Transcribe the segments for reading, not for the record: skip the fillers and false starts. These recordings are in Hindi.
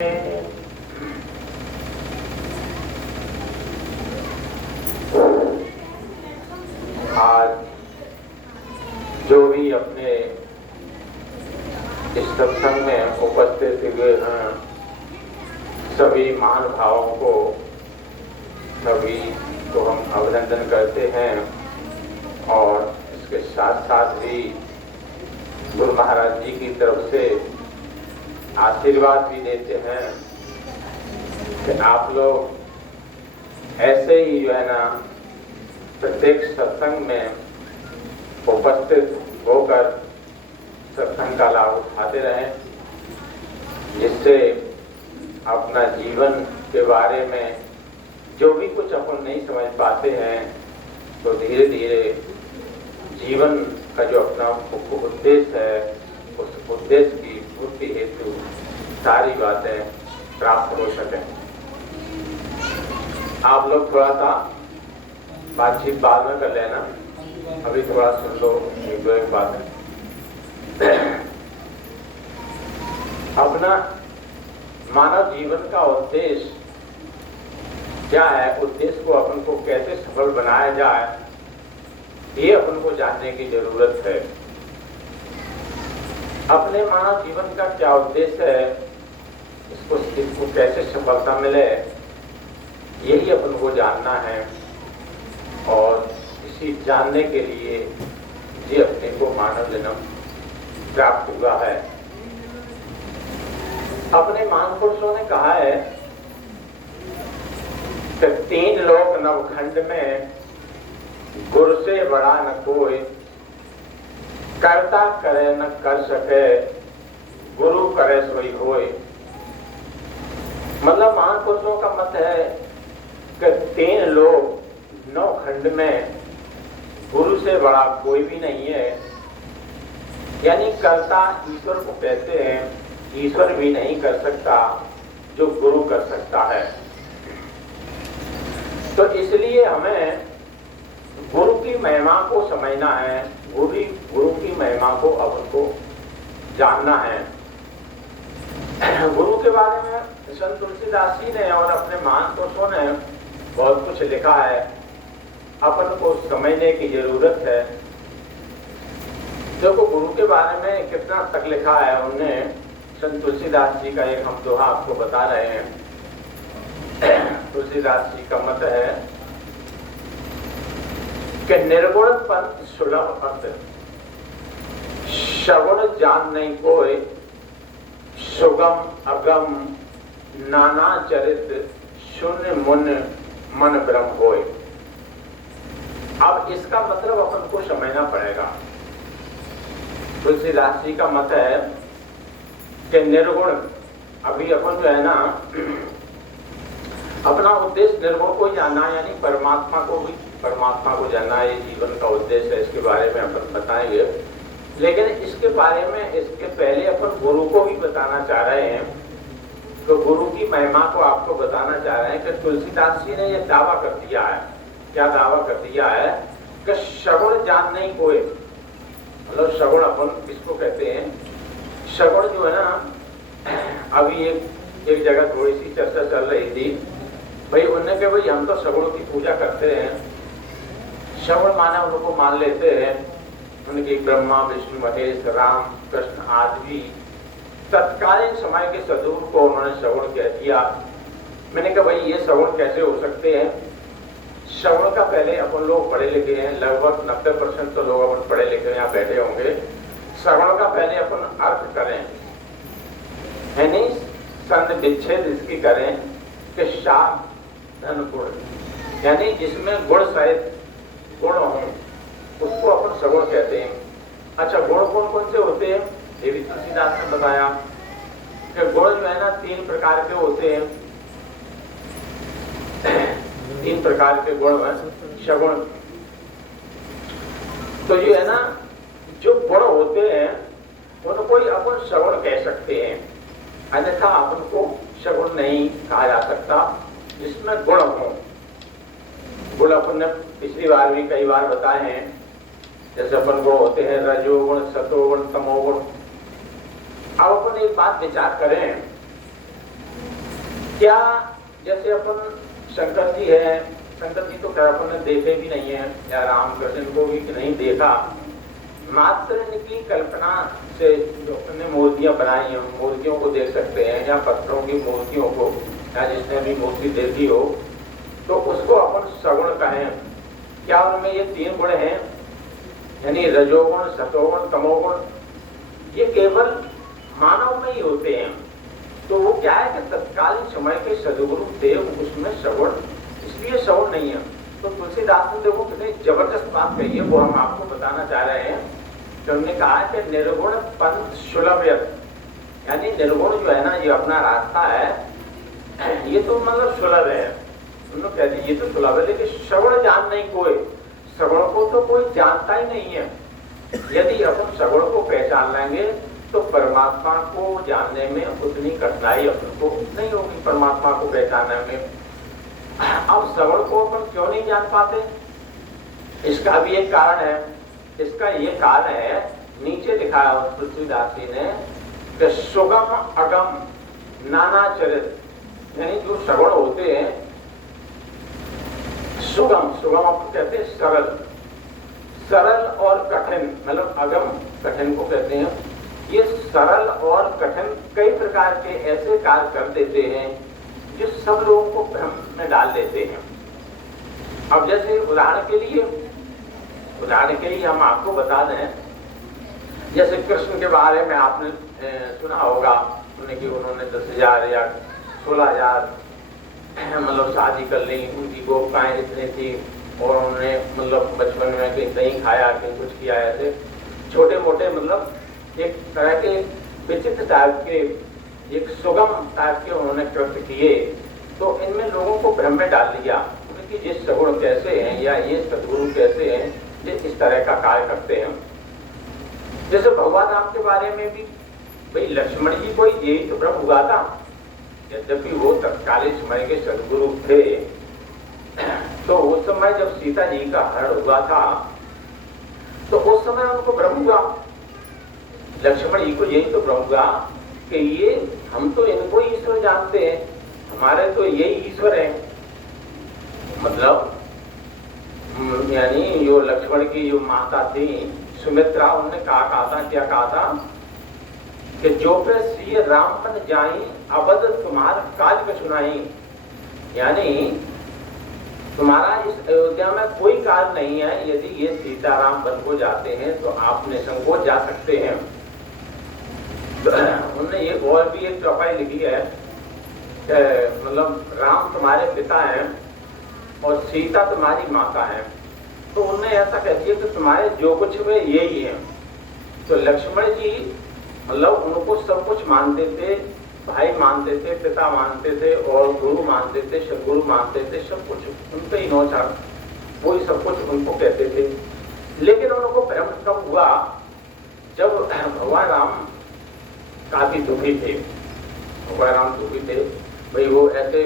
आज जो भी अपने इस सत्संग में उपस्थित हुए हैं, सभी महानुभावों को सभी को हम अभिनंदन करते हैं और इसके साथ साथ भी गुरु महाराज जी की तरफ से आशीर्वाद भी देते हैं कि आप लोग ऐसे ही जो है ना प्रत्येक सत्संग में उपस्थित होकर सत्संग का लाभ उठाते रहें, जिससे अपना जीवन के बारे में जो भी कुछ अपन नहीं समझ पाते हैं तो धीरे धीरे जीवन का जो अपना उद्देश्य है उस उद्देश्य की पूर्ति हेतु सारी बातें प्राप्त हो सकें। आप लोग थोड़ा सा बातचीत बाद में कर लेना, अभी थोड़ा सुन लो एक दो एक बात है। अपना मानव जीवन का उद्देश्य क्या है, उद्देश्य को अपन को कैसे सफल बनाया जाए, ये अपन को जानने की जरूरत है। अपने मानव जीवन का क्या उद्देश्य है, इसको कैसे सफलता मिले, यही अपन को जानना है और इसी जानने के लिए ये अपने को मानव जन्म प्राप्त हुआ है। अपने महापुरुषों ने कहा है कि 3 लोक नवखंड में गुरु से बड़ा न कोई, करता करे न कर सके, गुरु करे सोई होय। मतलब महापुरुषों का मत है कि 3 लोग 9 खंड में गुरु से बड़ा कोई भी नहीं है, यानी कर्ता ईश्वर को कहते हैं, ईश्वर भी नहीं कर सकता जो गुरु कर सकता है। तो इसलिए हमें गुरु की महिमा को समझना है, गुरु की महिमा को अपन को जानना है। गुरु के बारे में संत तुलसीदास जी ने और अपने महापुरुषों ने बहुत कुछ लिखा है, अपन को समझने की जरूरत है। देखो गुरु के बारे में कितना तक लिखा है उनने, संत तुलसीदास जी का एक हम दोहा आपको बता रहे हैं। तुलसीदास जी का मत है कि निर्गुण पंथ सुलभ पंथ, सगुण जान नहीं कोई, सुगम अगम नाना चरित, शून्य मुन मन ब्रह्म होय। अब इसका मतलब अपन को समझना पड़ेगा। तुलसीदास जी का मत है कि निर्गुण, अभी अपन जो है ना अपना उद्देश्य निर्गुण को जानना, यानी परमात्मा को जानना, ये जीवन का उद्देश्य है। इसके बारे में अपन बताएंगे, लेकिन इसके बारे में इसके पहले अपन गुरु को भी बताना चाह रहे हैं। तो गुरु की महिमा को आपको बताना चाह रहे हैं कि तुलसीदास जी ने यह दावा कर दिया है। क्या दावा कर दिया है कि सगुण जान नहीं कोई, मतलब सगुण अपन किसको कहते हैं, सगुण जो है ना, अभी एक जगह थोड़ी सी चर्चा चल रही थी, भाई उन्होंने कहा भाई हम तो सगुणों की पूजा करते हैं, सगुण माने उनको मान लेते हैं, उनके ब्रह्मा विष्णु महेश राम कृष्ण आदि तत्कालीन समय के सदगुरु को उन्होंने सगुण कह दिया। मैंने कहा भाई ये सगुण कैसे हो सकते हैं। सगुण का पहले अपन लोग पढ़े लिखे हैं, लगभग 90% तो लोग अपन पढ़े लिखे यहाँ बैठे होंगे। सगुण का पहले अपन अर्थ करें, यानी संध विच्छेद इसकी करें कि शाम धन गुण, यानी जिसमें गुण सहित गुण हो उसको अपन सगुण कहते हैं। अच्छा, गुण कौन कौन से होते हैं, ये भी तुलसीदास ने बताया कि गुण जो है ना 3 प्रकार के होते हैं। 3 प्रकार के गुण हैं सगुण। तो ये है ना, जो गुण होते हैं उनको ही अपन सगुण कह सकते हैं, अन्यथा अपन को सगुण नहीं कहा जा सकता जिसमें गुण हो। गुण अपन ने पिछली बार भी कई बार बताए हैं, जैसे अपन गुण होते हैं रजोगुण, सतोगुण, तमोगुण। अब अपन एक बात विचार करें क्या जैसे अपन शंकर जी है, शंकर जी तो खैर अपन ने देखे भी नहीं है, या रामकृष्ण को भी नहीं देखा, मात्र इनकी कल्पना से जो अपने मूर्तियां बनाई हैं, मूर्तियों को देख सकते हैं, या पत्थरों की मूर्तियों को, या जिसने भी मूर्ति देखी हो तो उसको अपन सगुण कहें। क्या उनमें ये 3 गुण हैं, यानी रजोगुण, सतोगुण, तमोगुण, ये केवल मानव में ही होते हैं। तो वो क्या है कि तत्कालीन समय के सदगुरु थे, उसमें सगुण, इसलिए सगुण नहीं है। तो तुलसीदास ने देखो कितनी जबरदस्त बात कही है, वो हम आपको बताना चाह रहे हैं। तो हमने कहा कि निर्गुण पंथ सुलभ्यत, यानी निर्गुण जो है ना, ये अपना रास्ता है, ये तो मतलब सुलभ है, उन्होंने कह दी ये तो सुलभ है, लेकिन सगुण जान नहीं कोई, सगुण को तो कोई जानता ही नहीं है। यदि अपन सगुण को पहचान लेंगे तो परमात्मा को जानने में उतनी कठिनाई अपन को नहीं होगी, परमात्मा को पहचानने में। अब सगुण को अपन क्यों नहीं जान पाते, इसका भी एक कारण है। इसका ये कारण है, नीचे लिखा है तुलसीदास जी ने कि सुगम अगम नाना चरित, यानी जो सगुण होते हैं, सुगम, सुगम आपको कहते हैं सरल, सरल और कठिन, मतलब अगम कठिन को कहते हैं। ये सरल और कठिन कई प्रकार के ऐसे कार्य कर देते हैं जो सब लोगों को भ्रम में डाल देते हैं। अब जैसे उदाहरण के लिए हम आपको बता दें, जैसे कृष्ण के बारे में आपने सुना होगा कि उन्होंने 10,000 या 16,000 मतलब शादी कर ली, उनकी गोपिकाएं इतनी थी, और उन्होंने मतलब बचपन में कहीं दही खाया, कहीं कुछ किया, ऐसे छोटे मोटे मतलब एक तरह के विचित्र टाइप के, एक सुगम टाइप के उन्होंने कृत्य किए। तो इनमें लोगों को भ्रम में डाल दिया कि ये सगुण कैसे हैं, या ये सद्गुरु कैसे हैं, ये इस तरह का कार्य करते हैं। जैसे भगवान राम के बारे में भी, भाई लक्ष्मण जी को यही तो भ्रम हुआ था, यद्यपि वो तत्कालीन समय के सद्गुरु थे। तो उस समय जब सीता जी का हरण हुआ था, तो उस समय उनको भ्रम हुआ, लक्ष्मण जी को यही तो भ्रम हुआ कि ये हम तो इनको ईश्वर जानते हैं, हमारे तो यही ईश्वर है। मतलब यानी जो लक्ष्मण की जो माता थी सुमित्रा, उन्होंने कहा था, क्या कहा था कि जो पे श्री राम पन जाई अबद तुम्हारा काज में सुनाई, यानी तुम्हारा इस अयोध्या में कोई कार्य नहीं है, यदि ये सीताराम वन को जाते हैं तो आप निसंकोच जा सकते हैं। तो उन्होंने ये और भी एक चौपाई लिखी है, मतलब राम तुम्हारे पिता हैं और सीता तुम्हारी माता है। तो उन्होंने ऐसा कह दिया कि तुम्हारे जो कुछ हुए यही है। तो लक्ष्मण जी मतलब उनको सब कुछ मानते थे, भाई मानते थे, पिता मानते थे, और गुरु मानते थे, सदगुरु मानते थे, सब कुछ उनके ही नौचार, वही सब कुछ उनको कहते थे। लेकिन उनको भ्रम कब हुआ, जब भगवान राम काफी दुखी थे, भगवान राम दुखी थे, भाई वो ऐसे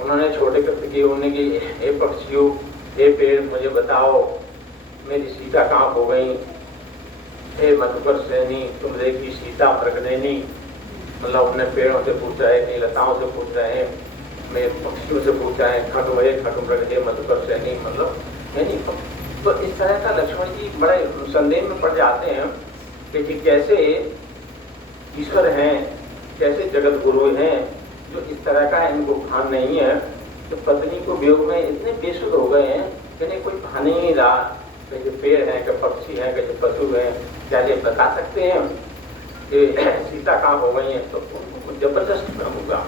उन्होंने छोटे कृत्य किए, उन्होंने कि हे पक्षियों, हे पेड़, मुझे बताओ मेरी सीता कहाँ हो गई, हे मधुकर सैनी तुम देखी सीता प्रगनेनी, मतलब उन्होंने पेड़ों से पूछा है, नहीं लताओं से पूछ रहे हैं, मैं पक्षियों से पूछा है, खटुम हे खटुम प्रगटे मधुकर सैनी, मतलब नहीं। तो इस तरह का लक्ष्मण जी बड़े संदेह में पड़ जाते हैं कि कैसे ईश्वर हैं, कैसे जगत गुरु हैं, जो इस तरह का इनको भान नहीं है। तो पत्नी को वियोग में इतने बेसुध हो गए हैं कि इन्हें कोई भान ही नहीं रहा कि जो पेड़ है, कि पक्षी है, कि जो पशु है, क्या ये बता सकते हैं कि सीता कहाँ हो गई है। तो उनको जबरदस्त भ्रम होगा।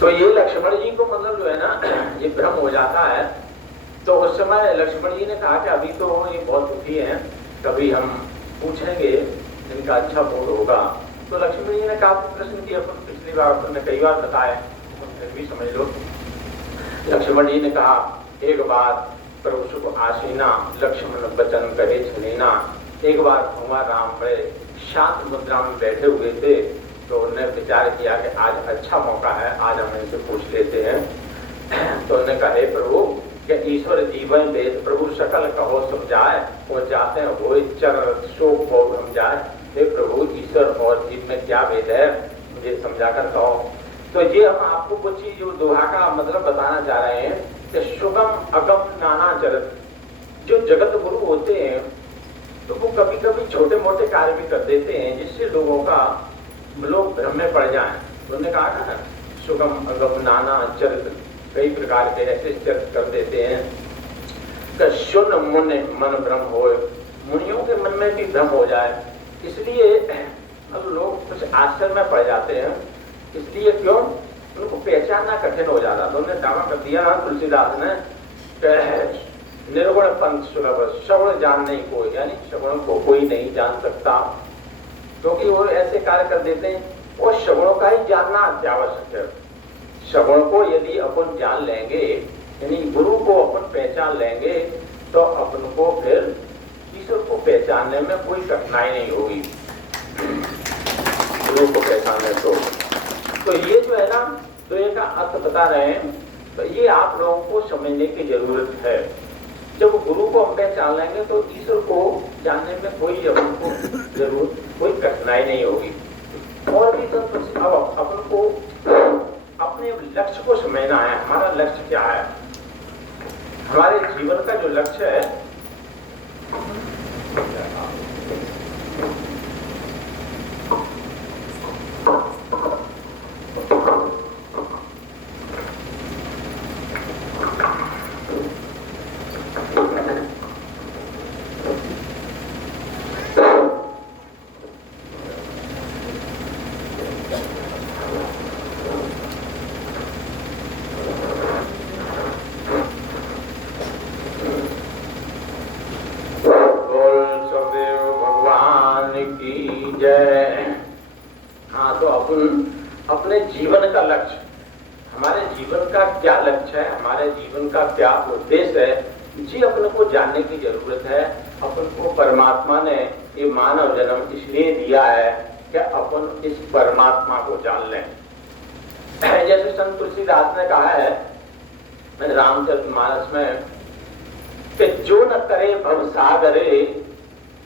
तो ये लक्ष्मण जी को मतलब जो है ना, ये भ्रम हो जाता है। तो उस समय लक्ष्मण जी ने कहा कि अभी तो ये बहुत दुखी हैं, कभी हम पूछेंगे, इनका अच्छा मूड होगा। तो लक्ष्मण जी ने कहा प्रश्न की अपन पिछली बार तुमने कई बार बताया, तुम फिर भी समझ लो। लक्ष्मण जी ने कहा एक बार प्रभु सुख आसीना, लक्ष्मण वचन कहे छलीना। एक बार भगवान राम बड़े शांत मुद्रा में बैठे हुए थे, तो उन्होंने विचार किया कि आज अच्छा मौका है, आज हम इनसे पूछ लेते हैं। तो उन्होंने कहा, हे प्रभु, कि ईश्वर जीवन वेद, प्रभु सकल कहो समझाए, वो जाते हैं वो चर शोक हो हम जाए। हे प्रभु, ईश्वर और जीव में क्या भेद है, मुझे समझा कर कहो। तो ये हम आपको कुछ ही जो दोहा का मतलब बताना चाह रहे हैं कि सुगम अगम नाना चरित। जो जगत गुरु होते हैं तो वो कभी कभी छोटे मोटे कार्य भी कर देते हैं जिससे लोग भ्रम में पड़ जाएं। उन्होंने कहा ना, सुगम अगम नाना चरित, कई प्रकार के ऐसे चरित कर देते हैं कि सुन मुनि मन भ्रम होए, मुनियों के मन में भी भ्रम हो जाए। इसलिए अब लोग कुछ आश्चर्य में पड़ जाते हैं। इसलिए क्यों, उनको पहचानना कठिन हो जाता। तो उन्होंने दावा कर दिया तुलसीदास ने, निर्गुण पंथ सुलभ, श्रवण जान नहीं कोई, यानी श्रवण को कोई नहीं जान सकता, क्योंकि वो ऐसे कार्य कर देते हैं। और श्रवणों का ही जानना अत्यावश्यक है। श्रवण को यदि अपन जान लेंगे, यानी गुरु को अपन पहचान लेंगे, तो अपन को फिर ईश्वर को पहचानने में कोई कठिनाई नहीं होगी। गुरु को पहचानने तो ये जो है ना, तो ये का अर्थ बता रहे हैं, तो ये आप लोगों को समझने की जरूरत है। जब गुरु को हम पहचान लेंगे तो ईश्वर को जानने में कोई हमको जरूरत, कोई कठिनाई नहीं होगी। और भी तो अब अपन को अपने लक्ष्य को समझना है। हमारा लक्ष्य क्या है, हमारे जीवन का जो लक्ष्य है, अपने जीवन का लक्ष्य, हमारे जीवन का क्या लक्ष्य है, हमारे जीवन का क्या उद्देश्य है, जी अपन को जानने की जरूरत है। अपन को परमात्मा ने ये मानव जन्म इसलिए दिया है कि अपन इस परमात्मा को जान लें। जैसे संत तुलसीदास ने कहा है रामचरितमानस में कि जो न करे भवसागरे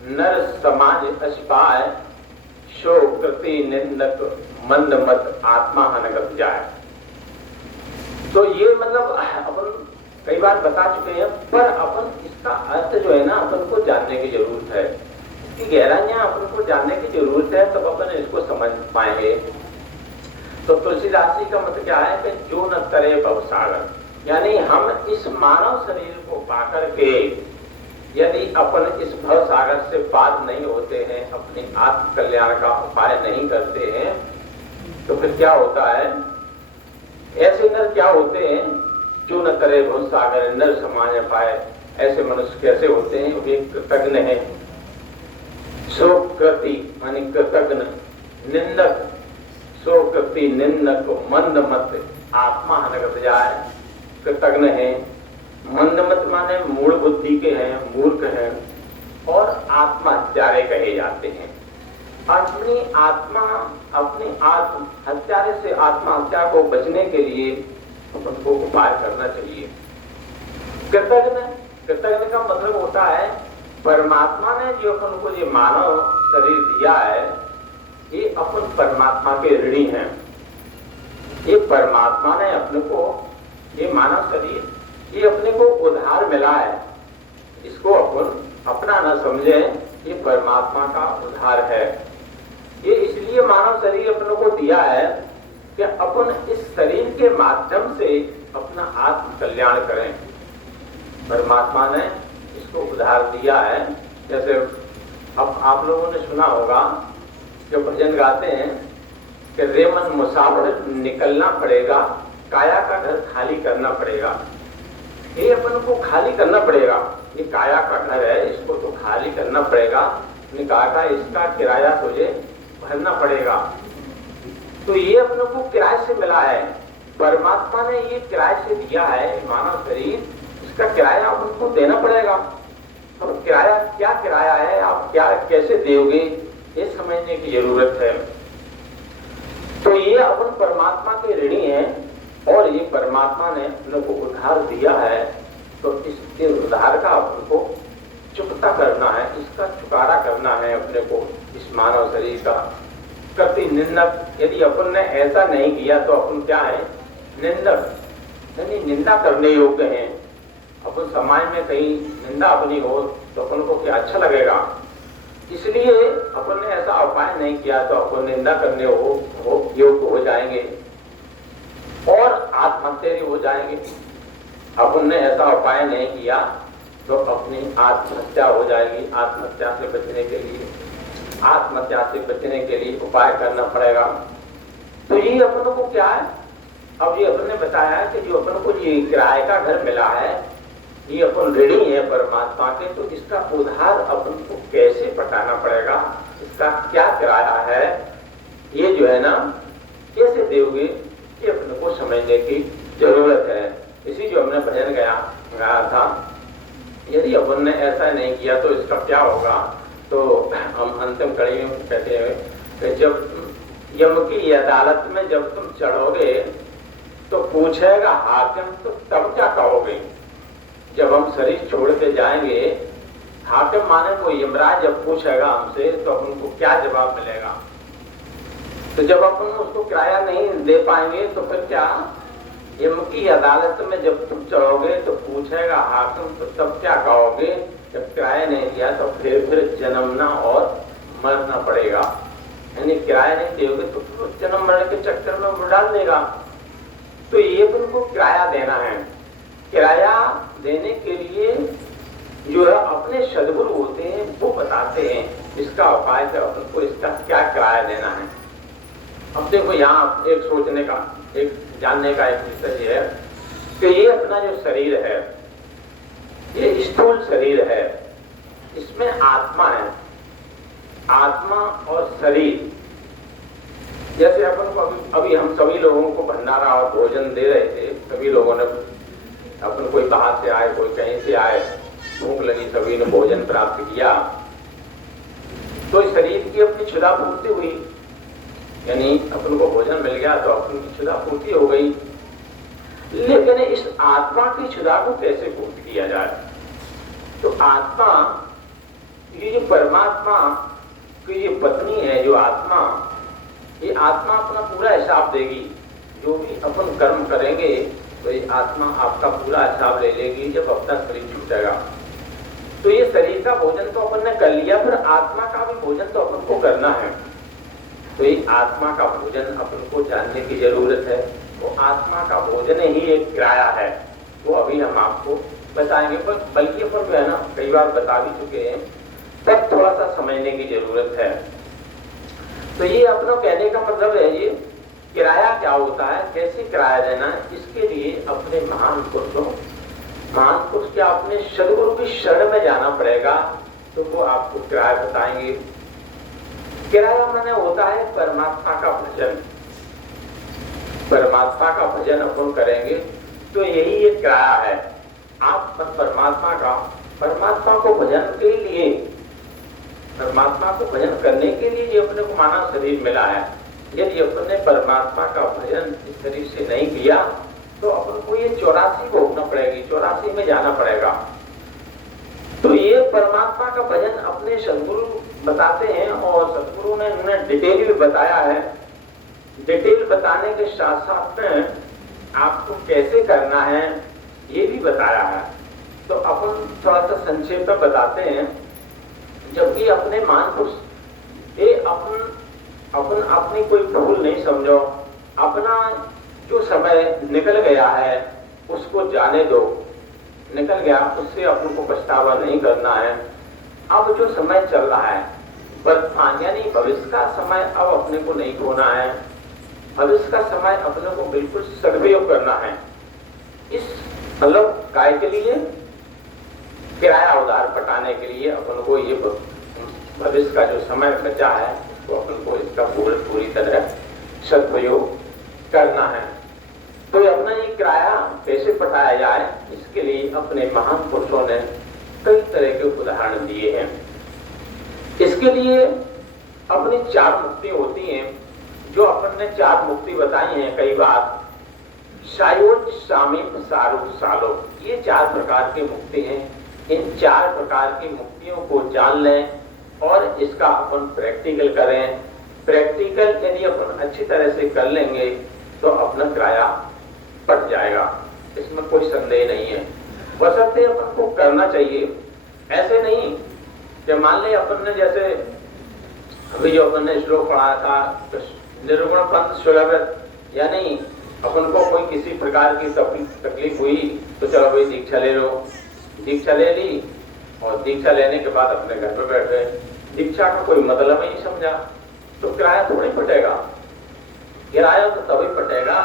नर समाज असिपाय, शो कृति निंदक मंद मत आत्मा हनगत जाए। तो ये मतलब अपन कई बार बता चुके हैं, पर अपन इसका अर्थ जो है ना, अपन को जानने की जरूरत है। इसकी गहराइयां अपन को जानने की जरूरत है, तब अपन इसको समझ पाएंगे। तो तुलसीदास जी का मतलब क्या है कि जो न करे भवसागर, यानी हम इस मानव शरीर को पाकर के यदि अपन इस भव सागर से पार नहीं होते हैं, अपने आत्म कल्याण का उपाय नहीं करते हैं, तो फिर क्या होता है, ऐसे नर क्या होते हैं जो न करे भव सागर नर समाज पाए। ऐसे मनुष्य कैसे होते हैं, वे कृतज्ञ है, शोकृति मानी कृतज्ञ, निंदक शोकृति निंदक मंद मत आत्मा हनगत जाए। कृतज्ञ है, मंदमत माने मूढ़ बुद्धि के हैं, मूर्ख हैं, और आत्महत्यारे कहे जाते हैं। अपनी आत्म हत्यारे से, आत्महत्या को बचने के लिए उनको उपाय करना चाहिए। कृतज्ञ का मतलब होता है परमात्मा ने जो अपन को ये मानव शरीर दिया है, ये अपन परमात्मा के ऋणी हैं। ये परमात्मा ने अपने को ये मानव शरीर, ये अपने को उधार मिला है, इसको अपन अपना न समझे, ये परमात्मा का उधार है। ये इसलिए मानव शरीर अपने को दिया है कि अपन इस शरीर के माध्यम से अपना आत्म कल्याण करें। परमात्मा ने इसको उधार दिया है। जैसे अब आप लोगों ने सुना होगा जो भजन गाते हैं कि रे मन मुसाफिर निकलना पड़ेगा, काया का घर खाली करना पड़ेगा। ये अपन को खाली करना पड़ेगा, ये काया का घर है, इसको तो खाली करना पड़ेगा। ने कहा इसका किराया तुझे भरना पड़ेगा। तो ये अपने को किराए से मिला है, परमात्मा ने ये किराए से दिया है मानव शरीर, इसका किराया उनको देना पड़ेगा। अब किराया क्या किराया है, आप क्या कैसे दोगे, ये समझने की जरूरत है। तो ये अपन परमात्मा के ऋणी हैं और ये परमात्मा ने अपने को उद्धार दिया है, तो इसके उद्धार का अपन को चुकता करना है, इसका चुकारा करना है अपने को इस मानव शरीर का। कति निंदक, यदि अपन ने ऐसा नहीं किया तो अपन क्या है? निंदक, यानी निंदा करने योग्य हैं। अपन समाज में कहीं निंदा अपनी हो तो अपन को क्या अच्छा लगेगा? इसलिए अपन ने ऐसा उपाय नहीं किया तो अपन निंदा करने योग्य हो जाएंगे और आत्महत्या हो जाएंगे। अपन ने ऐसा उपाय नहीं किया तो अपनी आत्महत्या हो जाएगी। आत्महत्या से बचने के लिए उपाय करना पड़ेगा। तो ये अपन को क्या है? अब ये अपन ने बताया कि जो अपन को ये किराए का घर मिला है, ये अपन ऋणी है परमात्मा के, तो इसका उधार अपन को कैसे पटाना पड़ेगा, इसका क्या किराया है, ये जो है ना कैसे दोगे, ये अपन को समझने की जरूरत है। इसी जो हमने भजन गाया था, यदि अपन ने ऐसा नहीं किया तो इसका क्या होगा? तो हम अंतिम कड़ी में कहते हैं कि जब यम की अदालत में जब तुम चढ़ोगे तो पूछेगा हाकिम, तो तब क्या कहोगे? जब हम शरीर छोड़ के जाएंगे, हाकिम माने वो यमराज जब पूछेगा हमसे तो हमको क्या जवाब मिलेगा? तो जब अपन उसको किराया नहीं दे पाएंगे तो फिर क्या? यम की अदालत में जब तुम चढ़ोगे तो पूछेगा हाकिम, तो तब क्या कहोगे? जब किराया नहीं दिया तो फिर जन्मना और मरना पड़ेगा। यानी किराया नहीं दोगे तो जन्म मरण के चक्कर में वो डाल देगा। तो ये तुमको किराया देना है। किराया देने के लिए जो है अपने सद्गुरु होते हैं वो बताते हैं इसका उपाय, को इसका क्या किराया देना है। अब देखो यहाँ एक सोचने का, एक जानने का एक विषय है कि ये अपना जो शरीर है, ये स्थूल शरीर है, इसमें आत्मा है। आत्मा और शरीर, जैसे अपन को अभी हम सभी लोगों को भंडारा और भोजन दे रहे थे, सभी लोगों ने, अपन कोई बाहर से आए, कोई कहीं से आए, भूख लगी, सभी ने भोजन प्राप्त किया, तो शरीर की अपनी क्षुधा पूर्ति हुई, यानी अपन को भोजन मिल गया तो अपन की क्षुधा पूर्ति हो गई। लेकिन इस आत्मा की क्षुधा को कैसे पूर्ति किया जाए? तो आत्मा, ये जो परमात्मा की ये पत्नी है, जो आत्मा, ये आत्मा अपना पूरा हिसाब देगी। जो भी अपन कर्म करेंगे तो ये आत्मा आपका पूरा हिसाब ले लेगी जब अपना शरीर छूटेगा। तो ये शरीर का भोजन तो अपन ने कर लिया, फिर आत्मा का भी भोजन तो अपन को करना है। तो ये आत्मा का भोजन अपन को जानने की जरूरत है। वो आत्मा का भोजन ही एक किराया है, वो अभी हम आपको बताएंगे। पर बल्कि अपन जो है ना कई बार बता भी चुके हैं, तब थोड़ा सा समझने की जरूरत है। तो ये अपना कहने का मतलब है, ये किराया क्या होता है, कैसे किराया देना है, इसके लिए अपने महान पुरुष क्या अपने सदगुरु की शरण में जाना पड़ेगा, तो वो आपको किराया बताएंगे। किराया माने होता है परमात्मा का भजन। परमात्मा का भजन अपन करेंगे तो यही एक किराया है। आप परमात्मा को भजन के लिए, परमात्मा को भजन करने के लिए ये अपने को मानव शरीर मिला है। यदि अपन ने परमात्मा का भजन इस शरीर से नहीं किया तो अपन को ये 84 भोगना पड़ेगी, 84 में जाना पड़ेगा। तो ये परमात्मा का भजन अपने सदगुरु बताते हैं और सदगुरु ने उन्हें डिटेल भी बताया है। डिटेल बताने के साथ साथ में आपको कैसे करना है ये भी बताया है। तो अपन थोड़ा सा संक्षेप में बताते हैं। जबकि अपने महापुरुष अपन अपनी कोई भूल नहीं समझो, अपना जो समय निकल गया है उसको जाने दो, निकल गया उससे अपन को पछतावा नहीं करना है। अब जो समय चल रहा है वर्तमान यानी भविष्य का समय अब अपने को नहीं खोना है। भविष्य का समय अपने को बिल्कुल सदुपयोग करना है। इस मतलब काय के लिए, किराया उधार पटाने के लिए अपन को ये भविष्य का जो समय बचा है तो अपन को इसका पूरी तरह सदुपयोग करना है। तो अपना ये किराया कैसे पटाया जाए, इसके लिए अपने महान पुरुषों ने कई तरह के उदाहरण दिए हैं। इसके लिए अपनी 4 मुक्ति होती हैं। जो अपन ने 4 मुक्ति बताई हैं कई बार, सायोज, सामीप, सारूप, सालोक, ये 4 प्रकार की मुक्ति हैं। इन 4 प्रकार की मुक्तियों को जान लें और इसका अपन प्रैक्टिकल करें। प्रैक्टिकल यदि अपन अच्छी तरह से कर लेंगे तो अपना किराया पट जाएगा, इसमें कोई संदेह नहीं है। बशर्ते अपन को करना चाहिए। ऐसे नहीं कि मान ले अपन ने जैसे अभी जो अपन ने श्लोक पढ़ा था निर्गुण पंथ सुलभ, या नहीं अपन को कोई किसी प्रकार की तकलीफ हुई तो चलो भाई दीक्षा ले लो, दीक्षा ले ली और दीक्षा लेने के बाद अपने घर पे बैठ गए, दीक्षा का कोई मतलब ही नहीं समझा, तो किराया थोड़ी पटेगा। किराया तो तभी पटेगा,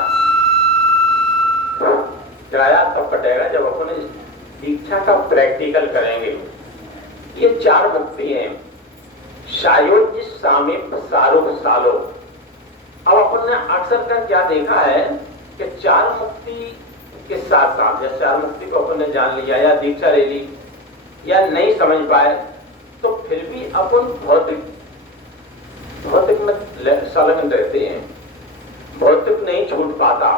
किराया तब पटेगा जब अपन इस दीक्षा का प्रैक्टिकल करेंगे। ये 4 मुक्ति हैं, सायोज्य, सामीप, सारूप, सालोक। अब अपन ने अक्सर कर क्या देखा है कि 4 मुक्ति के साथ साथ, या 4 मुक्ति को अपन ने जान लिया या दीक्षा ले ली या नहीं समझ पाए, तो फिर भी अपन भौतिक में संलग्न रहते हैं। भौतिक नहीं छूट पाता,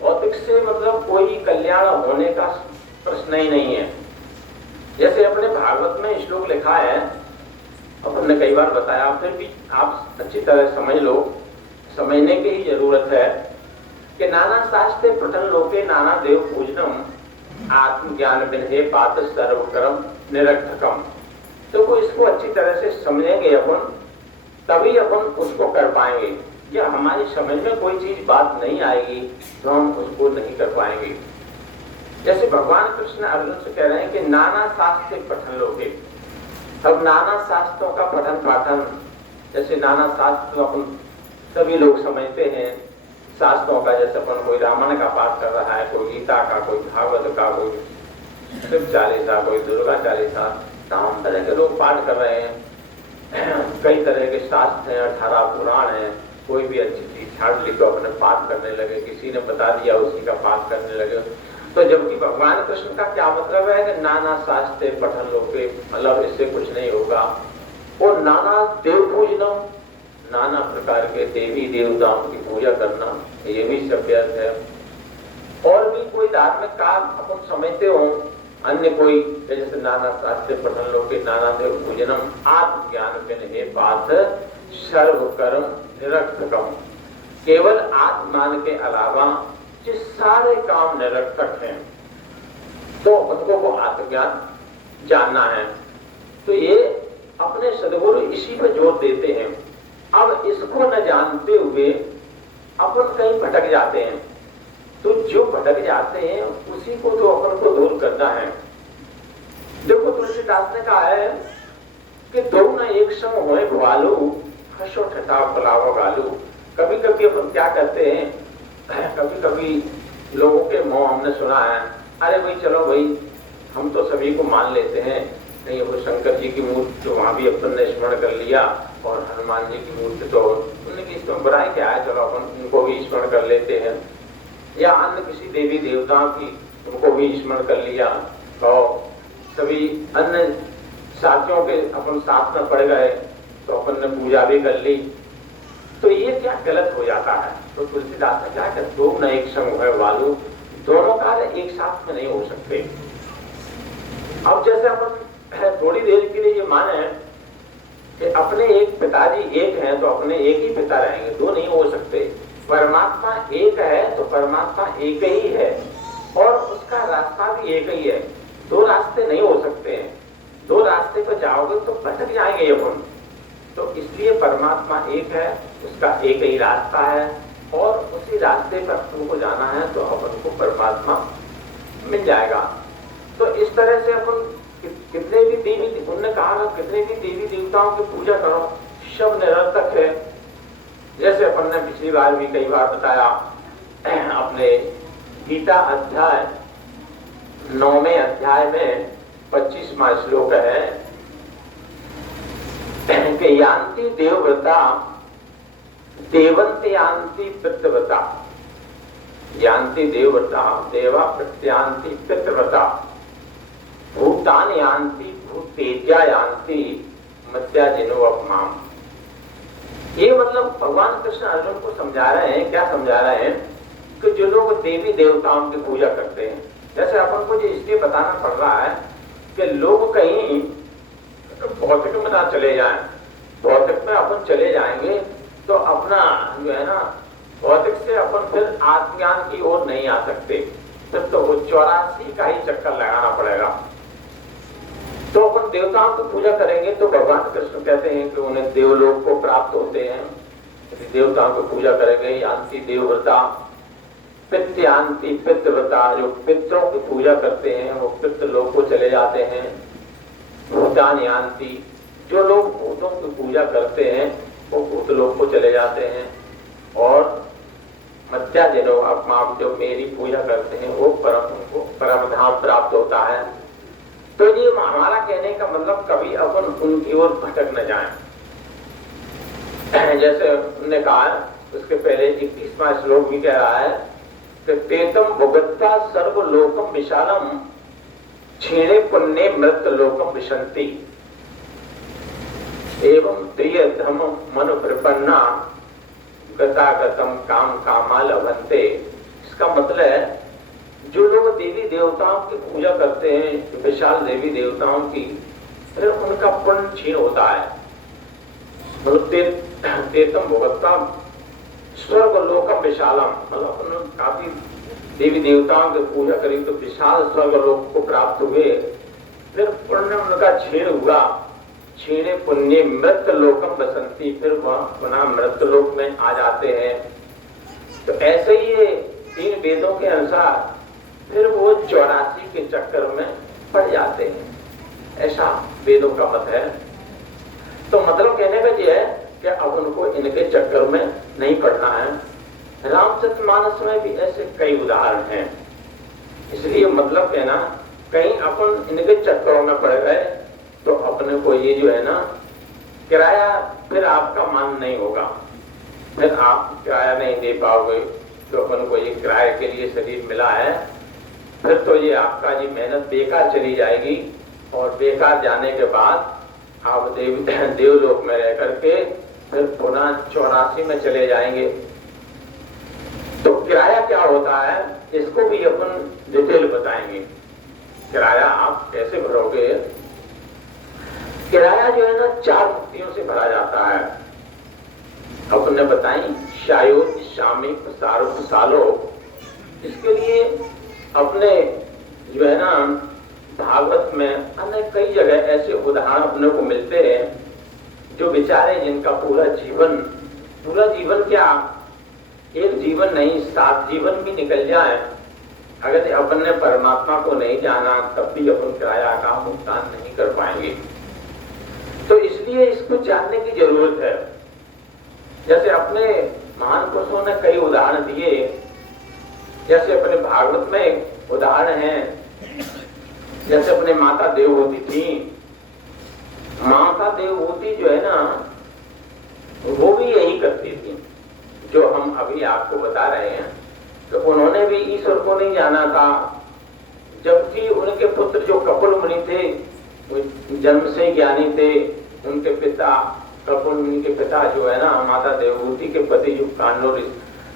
भौतिक से मतलब कोई कल्याण होने का प्रश्न ही नहीं है। जैसे अपने भागवत में श्लोक लिखा है, अपन ने कई बार बताया, फिर भी आप अच्छी तरह समझ लो, समझने की ही जरूरत है कि नाना शास्त्रे पठन लोके नाना देव पूजनम आत्मज्ञान बिन्हे पात सर्वकर्म निरर्थकम। तो इसको अच्छी तरह से समझेंगे अपन, तभी अपन उसको कर पाएंगे। या हमारी समझ में कोई चीज बात नहीं आएगी तो हम उसको नहीं कर पाएंगे। जैसे भगवान कृष्ण अर्जुन से कह रहे हैं कि नाना शास्त्र पठन लोगे। अब नाना शास्त्रों का पठन पाठन, जैसे नाना शास्त्र अपन सभी लोग समझते हैं शास्त्रों का, जैसे अपन कोई रामायण का पाठ कर रहा है, कोई गीता का, कोई भागवत का, कोई शिव चालीसा, कोई दुर्गा चालीसा, तमाम तरह के लोग पाठ कर रहे हैं। कई तरह के शास्त्र हैं, 18 पुराण हैं, कोई भी अच्छी चीज छाड़ ली तो अपने पाठ करने लगे, किसी ने बता दिया उसी का पाठ करने लगे। तो जबकि भगवान कृष्ण का क्या मतलब है कि नाना शास्त्र पठन लोगे, मतलब इससे कुछ नहीं होगा। और नाना देव पूजना, नाना प्रकार के देवी देवताओं की पूजा करना, ये भी सभ्यत है। और भी कोई धार्मिक काम अपन समझते हो, अन्य कोई जैसे नाना शास्त्र पठन लोगे नाना देव पूजनम आत्मज्ञान बिन्हे पाथ सर्वकर्म निरर्थकम। केवल आत्मान के अलावा जिस सारे काम निरर्थक हैं तो उनको वो आत्मज्ञान जानना है। तो ये अपने सदगुरु इसी पर जोर देते हैं। अब इसको न जानते हुए अपन कहीं भटक जाते हैं, तो जो भटक जाते हैं उसी को तो अपन को दूर करना है। देखो तुलसीदास ने कहा है कि दो न एक संग होए भवालू, हसो ठटा पलावा गालू। कभी कभी अपन क्या करते हैं, कभी कभी लोगों के मुंह हमने सुना है, अरे भाई चलो भाई हम तो सभी को मान लेते हैं, नहीं वो शंकर जी की मूर्ति तो वहां भी अपन ने स्मरण कर लिया, और हनुमान जी की मूर्ति तो उन्होंने की इसमें बुराई क्या है, चलो अपन उनको भी स्मरण कर लेते हैं। या अन्य किसी देवी देवताओं की उनको भी स्मरण कर लिया, और सभी अन्य साथियों के अपन साथ में पड़ गए तो अपन ने पूजा भी कर ली। तो ये क्या गलत हो जाता है। तो तुलसीदास ने क्या कहते, दो न एक संग है वालू, दोनों कार्य एक साथ में नहीं हो सकते। अब जैसे अपन थोड़ी देर के लिए ये माने कि अपने एक पिताजी एक हैं तो अपने एक ही पिता रहेंगे, दो नहीं हो सकते। परमात्मा एक है तो परमात्मा एक ही है, और उसका रास्ता भी एक ही है, दो रास्ते नहीं हो सकते हैं। दो रास्ते पर जाओगे तो भटक जाएंगे अपन। तो इसलिए परमात्मा एक है, उसका एक ही रास्ता है, और उसी रास्ते पर अपन को जाना है तो अपन को परमात्मा मिल जाएगा। तो इस तरह से अपन कितने भी देवी, उन्होंने कहा कितने भी देवी देवताओं की पूजा करो, सब निरर्थक है। जैसे अपन ने पिछली बार भी कई बार बताया, अपने गीता अध्याय 9वें अध्याय में 25वां श्लोक है कि यान्ति देवव्रता देवन्ति यान्ति पितृव्रता, यान्ति देवव्रता देवा प्रत्यांति पितृव्रता, भूतान यान्ति भूतेजा यान्ति मत्या जिनो अपमाम। ये मतलब भगवान कृष्ण अर्जुन को समझा रहे हैं, क्या समझा रहे हैं कि जो लोग देवी देवताओं की पूजा करते हैं, जैसे अपन को जो इसलिए बताना पड़ रहा है कि लोग कहीं भौतिक में ना चले जाएं। भौतिक में अपन चले जाएंगे तो अपना जो है ना भौतिक से अपन फिर आत्मज्ञान की ओर नहीं आ सकते, फिर तो 84 का ही चक्कर लगाना पड़ेगा। तो अपन देवताओं की पूजा करेंगे तो भगवान कृष्ण कहते हैं कि उन्हें देवलोक को प्राप्त होते हैं। यदि देवताओं की पूजा करेंगे, यान्ति देवव्रता पितृयान्ति पितृव्रता, जो पितरों की पूजा करते हैं वो पितृलोक को चले जाते हैं। भूतान यान्ति, जो लोग भूतों की पूजा करते हैं वो भूतलोक को चले जाते हैं। और मध्याजनों आत्मा, जो मेरी पूजा करते हैं वो उनको परम धाम प्राप्त होता है। तो ये हमारा कहने का मतलब कभी अपन उनकी ओर भटक न जाएं। जैसे उन्होंने कहा, उसके पहले 21वां श्लोक भी कह रहा है कि तेतम भुगत्ता सर्वलोकम विशालम क्षीणे पुण्य मृत लोकम विशंति एवं प्रिय धम मन प्रपन्ना गतागतम काम कामा लभन्ते। इसका मतलब है जो लोग देवी देवताओं की पूजा करते हैं, विशाल देवी देवताओं की, फिर उनका पुण्य क्षीण होता है। मतलब तेतम भुगत्ता स्वर्ग लोकम विशालम, मतलब काफी देवी देवताओं की पूजा करी तो विशाल स्वर्ग लोक को प्राप्त हुए। फिर पुण्य उनका क्षीण हुआ, क्षीणे पुण्य मृत लोकम बसंती, फिर वह पुनः मृत लोक में आ जाते हैं। तो ऐसे ही ये 3 वेदों के अनुसार फिर वो 84 के चक्कर में पड़ जाते हैं, ऐसा वेदों का मत है। तो मतलब कहने का ये है कि अब उनको इनके चक्कर में नहीं पड़ना है। रामचरितमानस में भी ऐसे कई उदाहरण हैं, इसलिए मतलब कहना कहीं अपन इनके चक्करों में पड़ गए तो अपने को ये जो है ना किराया फिर आपका मान नहीं होगा, फिर आप किराया नहीं दे पाओगे। तो अपन को ये किराए के लिए शरीर मिला है, फिर तो ये आपका ये मेहनत बेकार चली जाएगी और बेकार जाने के बाद आप देवलोक में रह करके फिर पुनः 84 में चले जाएंगे। तो किराया क्या होता है इसको भी अपन डिटेल बताएंगे। किराया आप कैसे भरोगे? किराया जो है ना 4 मुक्तियों से भरा जाता है। अपन ने बताई शायोत शामिक सारुप सालो। इसके लिए अपने जो है ना भागवत में अन्य कई जगह ऐसे उदाहरण अपने को मिलते हैं जो बेचारे जिनका पूरा जीवन क्या, एक जीवन नहीं 7 जीवन भी निकल जाए, अगर अपन ने परमात्मा को नहीं जाना तब भी अपन किराया का भुगतान नहीं कर पाएंगे। तो इसलिए इसको जानने की जरूरत है। जैसे अपने महान पुरुषों ने कई उदाहरण दिए, जैसे अपने भागवत में उदाहरण है, जैसे अपने माता देवहूति थी। माता देवहूति जो है ना वो भी यही करती थी जो हम अभी आपको बता रहे हैं। तो उन्होंने भी ईश्वर को नहीं जाना था, जबकि उनके पुत्र जो कपिल मुनि थे जन्म से ज्ञानी थे। उनके पिता कपिल मुनि के पिता जो है ना माता देवहूति के पति जो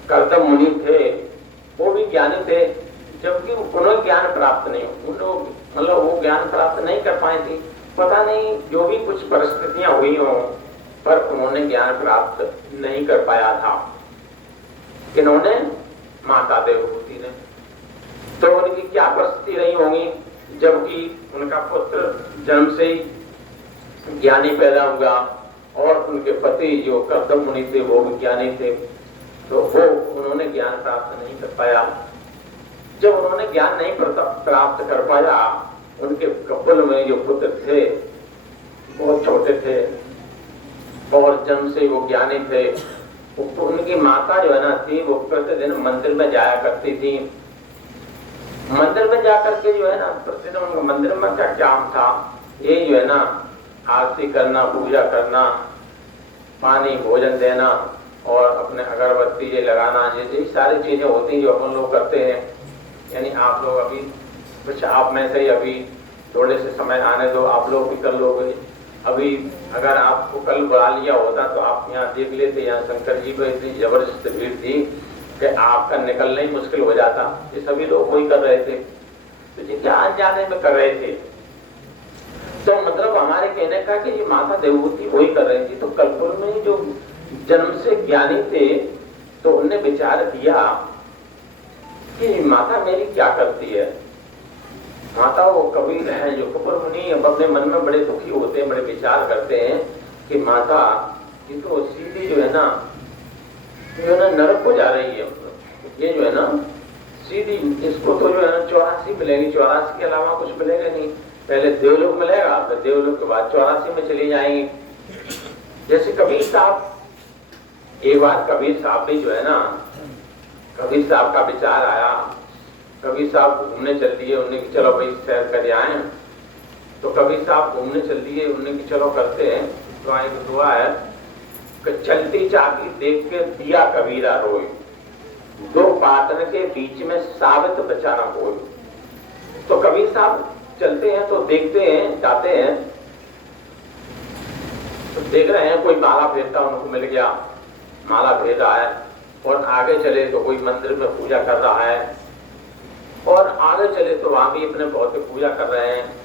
कर्दम मुनि थे वो भी ज्ञानी थे, जबकि उन्हें ज्ञान प्राप्त नहीं, उन लोग मतलब वो ज्ञान प्राप्त नहीं कर पाए थे। पता नहीं जो भी कुछ परिस्थितियां हुई हो, पर उन्होंने ज्ञान प्राप्त नहीं कर पाया था। किन्होंने? माता देवहूति ने। तो उनकी क्या परिस्थिति रही होगी, जबकि उनका पुत्र जन्म से ही ज्ञानी पैदा हुआ और उनके पति जो कर्दम मुनि थे वो भी ज्ञानी थे, तो वो उन्होंने ज्ञान प्राप्त नहीं कर पाया। जब उन्होंने ज्ञान नहीं प्राप्त कर पाया, उनके कपिल में जो पुत्र थे बहुत छोटे थे और जन्म से वो ज्ञानी थे। तो उनकी माता जो है ना थी वो प्रतिदिन मंदिर में जाया करती थी। मंदिर में जाकर के जो है ना प्रतिदिन उनका मंदिर में क्या काम था, ये जो है ना आरती करना, पूजा करना, पानी भोजन देना और अपने अगरबत्ती ये लगाना, जैसे सारी चीजें होती हैं जो अपन लोग करते हैं। यानी आप लोग अभी कुछ आप में से ही अभी थोड़े से समय आने दो, आप लोग भी कर लोगे। अभी अगर आपको कल बुला लिया होता तो आप यहाँ देख लेते, यहाँ शंकर जी को इतनी जबरदस्त भीड़ थी कि आपका निकलना ही मुश्किल हो जाता। ये सभी लोग वही कर रहे थे, तो ये क्या अनजाने में कर रहे थे। तो मतलब हमारे कहने का कि ये माता देवभूति वही कर रही थी। तो कल्पुर में जो जन्म से ज्ञानी थे तो उनने विचार किया कि माता मेरी क्या करती है। माता वो कबीर है जो कपूर मुनि अपने मन में बड़े दुखी होते हैं, बड़े विचार करते हैं कि माता ये तो सीधी जो है ना नरक को जा रही है। ये जो है ना सीधी, इसको तो जो है ना 84 मिलेगी, 84 के अलावा कुछ मिलेगा नहीं। पहले देवलोक मिलेगा, फिर देवलोक के बाद 84 में चली जाएंगी। जैसे कबीर साहब, एक बार कबीर साहब भी जो है ना, कबीर साहब का विचार आया, कबीर साहब घूमने चल दिए। उन्होंने कि चलो भाई सैर कर आए। तो कबीर साहब घूमने चल दिए, उन्होंने कि चलो करते हैं। तो एक दुआ है कि चलती चाकी देख के दिया कबीरा रोए, दो पातन के बीच में साबित बचाना कोई। तो कबीर साहब चलते हैं तो देखते हैं, जाते हैं तो देख रहे हैं कोई माला फेरता उनको मिल गया, माला फेर रहा है। और आगे चले तो कोई मंदिर में पूजा कर रहा है, और आगे चले तो वहां भी अपने भौतिक पूजा कर रहे हैं।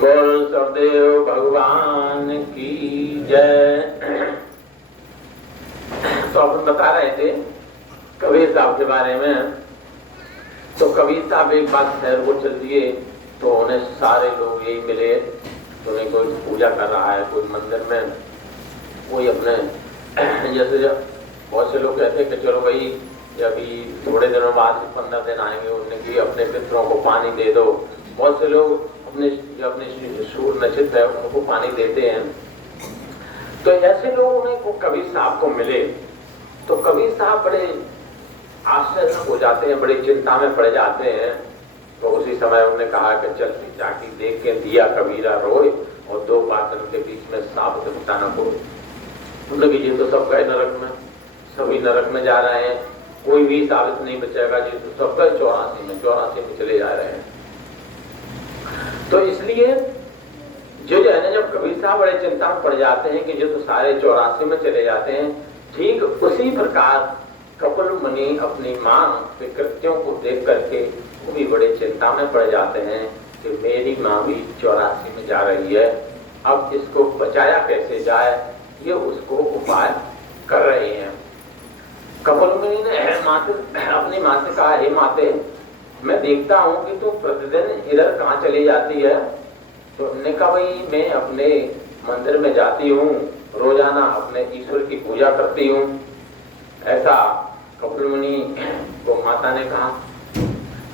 बोल सदैव भगवान की जय। तो अपन बता रहे थे कबीर साहब के बारे में। तो कबीर साहब एक बार शहर को चल दिए तो उन्हें सारे लोग यही मिले, तो उन्हें कोई पूजा कर रहा है, कोई मंदिर में, कोई अपने जैसे बहुत से लोग कहते हैं कि चलो भाई अभी थोड़े दिनों बाद 15 दिन आएंगे, उन्हें कि अपने पितरों को पानी दे दो। बहुत से लोग अपने सूर नक्षत्र है उनको पानी देते हैं। तो ऐसे लोग उन्हें कबीर साहब को मिले तो कबीर साहब बड़े आश्चर्य हो जाते हैं, बड़ी चिंता में पड़ जाते हैं। तो उसी समय उन्होंने कहा कि चलती चाकी देख के दिया कबीरा रोए, और दो पातन के बीच में साबित बचाना को। उन्होंने ये तो सब गए नरक में, सभी नरक में जा रहे हैं, कोई भी साबित नहीं बचेगा, जी तो सब गए 84 में चले जा रहे हैं। तो इसलिए जो है ना, जब कबीर साहब बड़े चिंता में पड़ जाते हैं कि जो तो सारे 84 में चले जाते हैं, ठीक उसी प्रकार कपिल मुनि अपनी मां के कृत्यों को देख करके वो भी बड़े चिंता में पड़ जाते हैं कि मेरी मां भी 84 में जा रही है, अब इसको बचाया कैसे जाए, ये उसको उपाय कर रहे हैं। कपिल मुनि ने अपनी मां से कहा, हे माते, मैं देखता हूं कि तू प्रतिदिन इधर कहाँ चली जाती है। तो उन्होंने कहा, भाई मैं अपने मंदिर में जाती हूँ, रोजाना अपने ईश्वर की पूजा करती हूँ। ऐसा कपिल मुनि को माता ने कहा।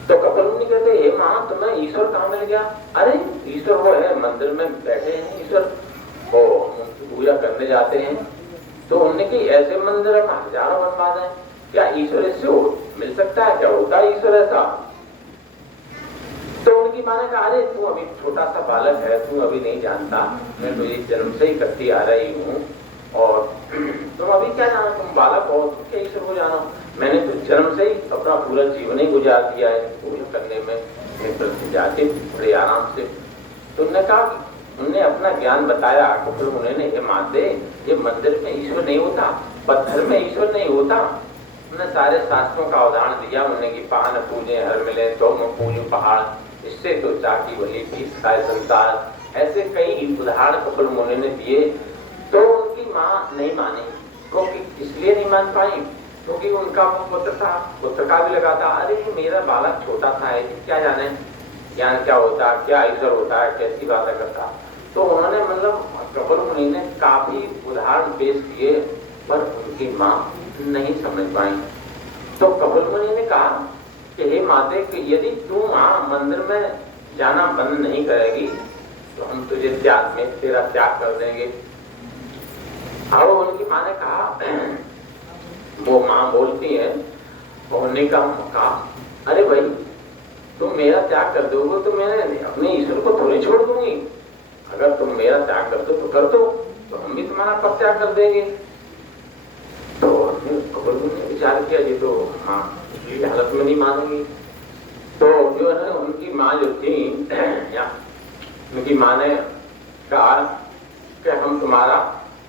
तो कपिल मुनि कहते, हे माँ, तुम्हें ईश्वर कहाँ मिल गया? अरे ईश्वर वो है, मंदिर में बैठे हैं ईश्वर, वो उनकी पूजा करने जाते हैं। तो उन्होंने कि ऐसे मंदिर हम हजारों बनवा दें, क्या ईश्वर इससे मिल सकता है? क्या होता है ईश्वर ऐसा? तो उनकी माँ ने कहा, अरे तू अभी छोटा सा बालक है, तू अभी नहीं जानता, मैं तो ये जन्म से ही करती आ रही हूँ, और तुम अभी क्या जानो, तुम बालक हो, तुम क्या ईश्वर को जानो? मैंने तो जन्म से ही अपना पूरा जीवन ही गुजार दिया है पूजा करने में, जाते बड़े आराम से। तो उन्होंने कहा, उन्होंने अपना ज्ञान बताया। कपिल मुनि ने, माते, ये मंदिर में ईश्वर नहीं होता, पत्थर में ईश्वर नहीं होता। उन्होंने सारे शास्त्रों का उदाहरण दिया। उन्होंने कि पान पूजे हर मिले, तो पूजो पहाड़, इससे तो चाकी वही पीस खाए संसार। ऐसे कई उदाहरण कपिल मुनि ने दिए। तो उनकी माँ नहीं मानी, क्योंकि इसलिए नहीं मान पाई क्योंकि उनका वो पुत्र था, पुत्र का भी लगा था, अरे मेरा बालक छोटा था, क्या जाने ज्ञान क्या होता, क्या ईश्वर होता है, कैसी बातें करता। तो उन्होंने मतलब कपिल मुनि ने काफी उदाहरण पेश किए, पर उनकी माँ नहीं समझ पाई। तो कपिल मुनि ने कहा कि हे माते, कि यदि तू वहां मंदिर में जाना बंद नहीं करेगी तो हम तुझे त्याग में तेरा त्याग कर देंगे। और उनकी माँ ने कहा, वो माँ बोलती है, उन्होंने कहा, अरे भाई तुम मेरा त्याग कर दोगे तो मैं अपने ईश्वर को थोड़ी छोड़ दूंगी। अगर तुम मेरा त्याग कर दो तो कर दो, तो हम भी तुम्हारा परित्याग कर देंगे। तो हमने कबीर मुनि ने विचार किया, ये तो हाँ ये हालत में नहीं मानेंगी। तो जो है उनकी माँ जो थी या उनकी माँ ने कहा कि हम तुम्हारा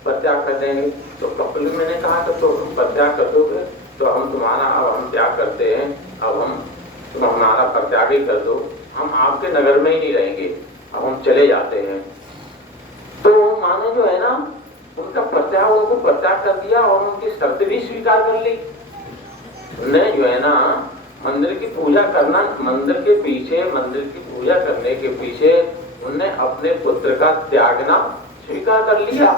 परित्याग कर देंगे। तो कपिल मुनि ने कहा तो तुम परित्याग कर दोगे तो हम तुम्हारा अब हम त्याग करते हैं, अब तुम हमारा परित्याग ही कर दो, हम आपके नगर में ही नहीं रहेंगे, अब हम चले जाते हैं। तो माने जो है ना उनका परित्याग, उनको परित्याग कर दिया और उनकी शर्त भी स्वीकार कर ली। उन्हें जो है ना मंदिर की पूजा करना, मंदिर की पूजा करने के पीछे उन्हें अपने पुत्र का त्यागना स्वीकार कर लिया।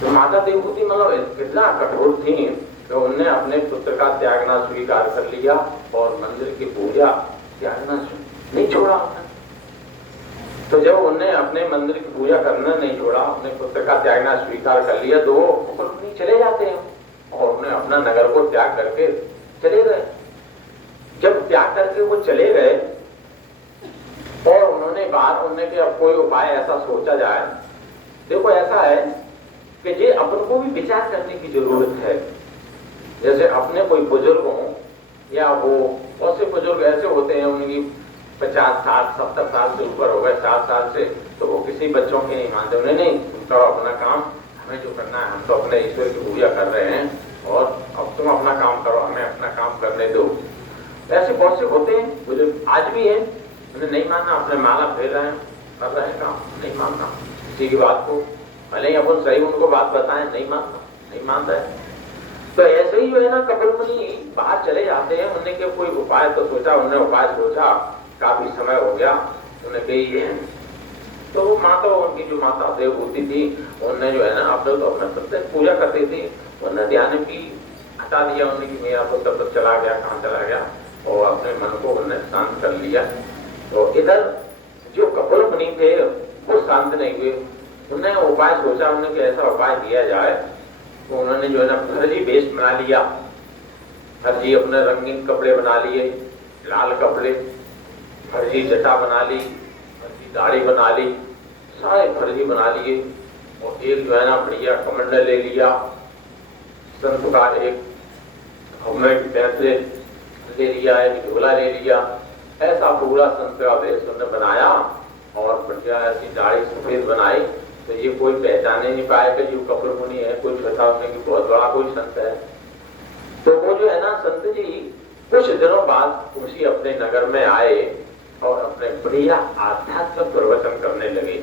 तो माता देवहूति मतलब कितना कठोर थी तो उन्हें अपने पुत्र का त्यागना स्वीकार कर लिया और मंदिर की पूजा त्यागना नहीं छोड़ा। तो जब उन्हें अपने मंदिर की पूजा करना नहीं छोड़ा, अपने पुत्र का त्यागना स्वीकार कर लिया, तो वो चले जाते हैं और उन्हें अपना नगर को त्याग करके चले गए। जब त्याग करके वो चले गए और उन्होंने बाहर उन्हें कि अब कोई उपाय ऐसा सोचा जाए। देखो ऐसा है कि ये अपन को भी विचार करने की जरूरत है। जैसे अपने कोई बुजुर्ग हो या वो बहुत से बुजुर्ग ऐसे होते हैं उनकी 50 साल 70 साल से ऊपर हो गए, 60 साल से, तो वो किसी बच्चों के नहीं मानते। उन्हें नहीं, तुम करो अपना काम, हमें जो करना है, हम तो अपने ईश्वर की पूजा कर रहे हैं और अब तुम अपना काम करो, हमें अपना काम करने दो। ऐसे बहुत से होते हैं बुजुर्ग, आज भी है, उन्हें नहीं मानना, अपने माला फेर रहे हैं, कर रहे हैं काम, नहीं मानना किसी की बात को, भले ही अपन सही उनको बात बताएं, नहीं मानता है। तो ऐसे ही जो है ना कपिल मुनि बाहर चले जाते हैं। उन्हें के कोई उपाय तो सोचा, उन्हें उपाय सोचा, काफी समय हो गया, उन्हें गई है। तो वो माता, उनकी जो माता देवहूति थी, उन्हें जो है ना अपने तो अपने प्रत्येक पूजा करती थी, उन्हें ध्यान भी हटा दिया उन्हें कि मेरा पुत्र तो चला गया, कहाँ चला गया, और अपने मन को उन्हें शांत कर लिया। तो इधर जो कपिल मुनि थे वो शांत नहीं हुए, उन्हें उपाय सोचा, उन्हें ऐसा उपाय दिया जाए। तो उन्होंने जो है ना फर्जी वेश बना लिया, फर्जी अपने रंगीन कपड़े बना लिए, लाल कपड़े, फर्जी जटा बना ली, फर्जी दाढ़ी बना ली, सारे फर्जी बना लिए। और एक जो है ना बढ़िया कमंडल ले लिया, संत का एक हेलमेट पैंतले ले लिया, एक झोला ले लिया, ऐसा पूरा संत का वेश उन्होंने बनाया और बढ़िया ऐसी दाढ़ी सफेद बनाई। तो ये कोई पहचाने नहीं पाया कि ये कपिल मुनि है, कोई छठा होने की बहुत बड़ा कोई संत है। तो वो जो है ना संत जी कुछ दिनों बाद उसी अपने नगर में आए और अपने बढ़िया आध्यात्मिक प्रवचन करने लगे।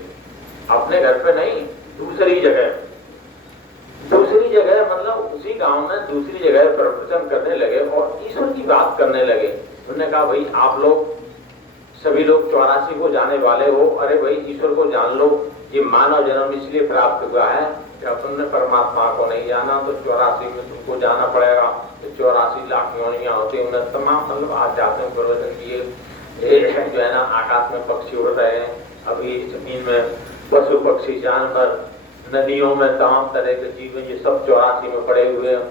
अपने घर पे नहीं, दूसरी जगह मतलब उसी गांव में दूसरी जगह प्रवचन करने लगे और ईश्वर की बात करने लगे। उन्होंने कहा भाई आप लोग सभी लोग 84 को जाने वाले हो, अरे भाई ईश्वर को जान लो, ये मानव जन्म इसलिए प्राप्त हुआ है कि तुमने परमात्मा को नहीं जाना तो 84 में तुमको जाना पड़ेगा। तो 84 लाख योनियां होती हैं, उन्हें तमाम मतलब आध्यात्मिक प्रवचन किए। जो है ना आकाश में पक्षी उड़ रहे हैं, अभी जमीन में पशु पक्षी जानवर, नदियों में तमाम तरह के जीव, ये सब 84 में पड़े हुए हैं।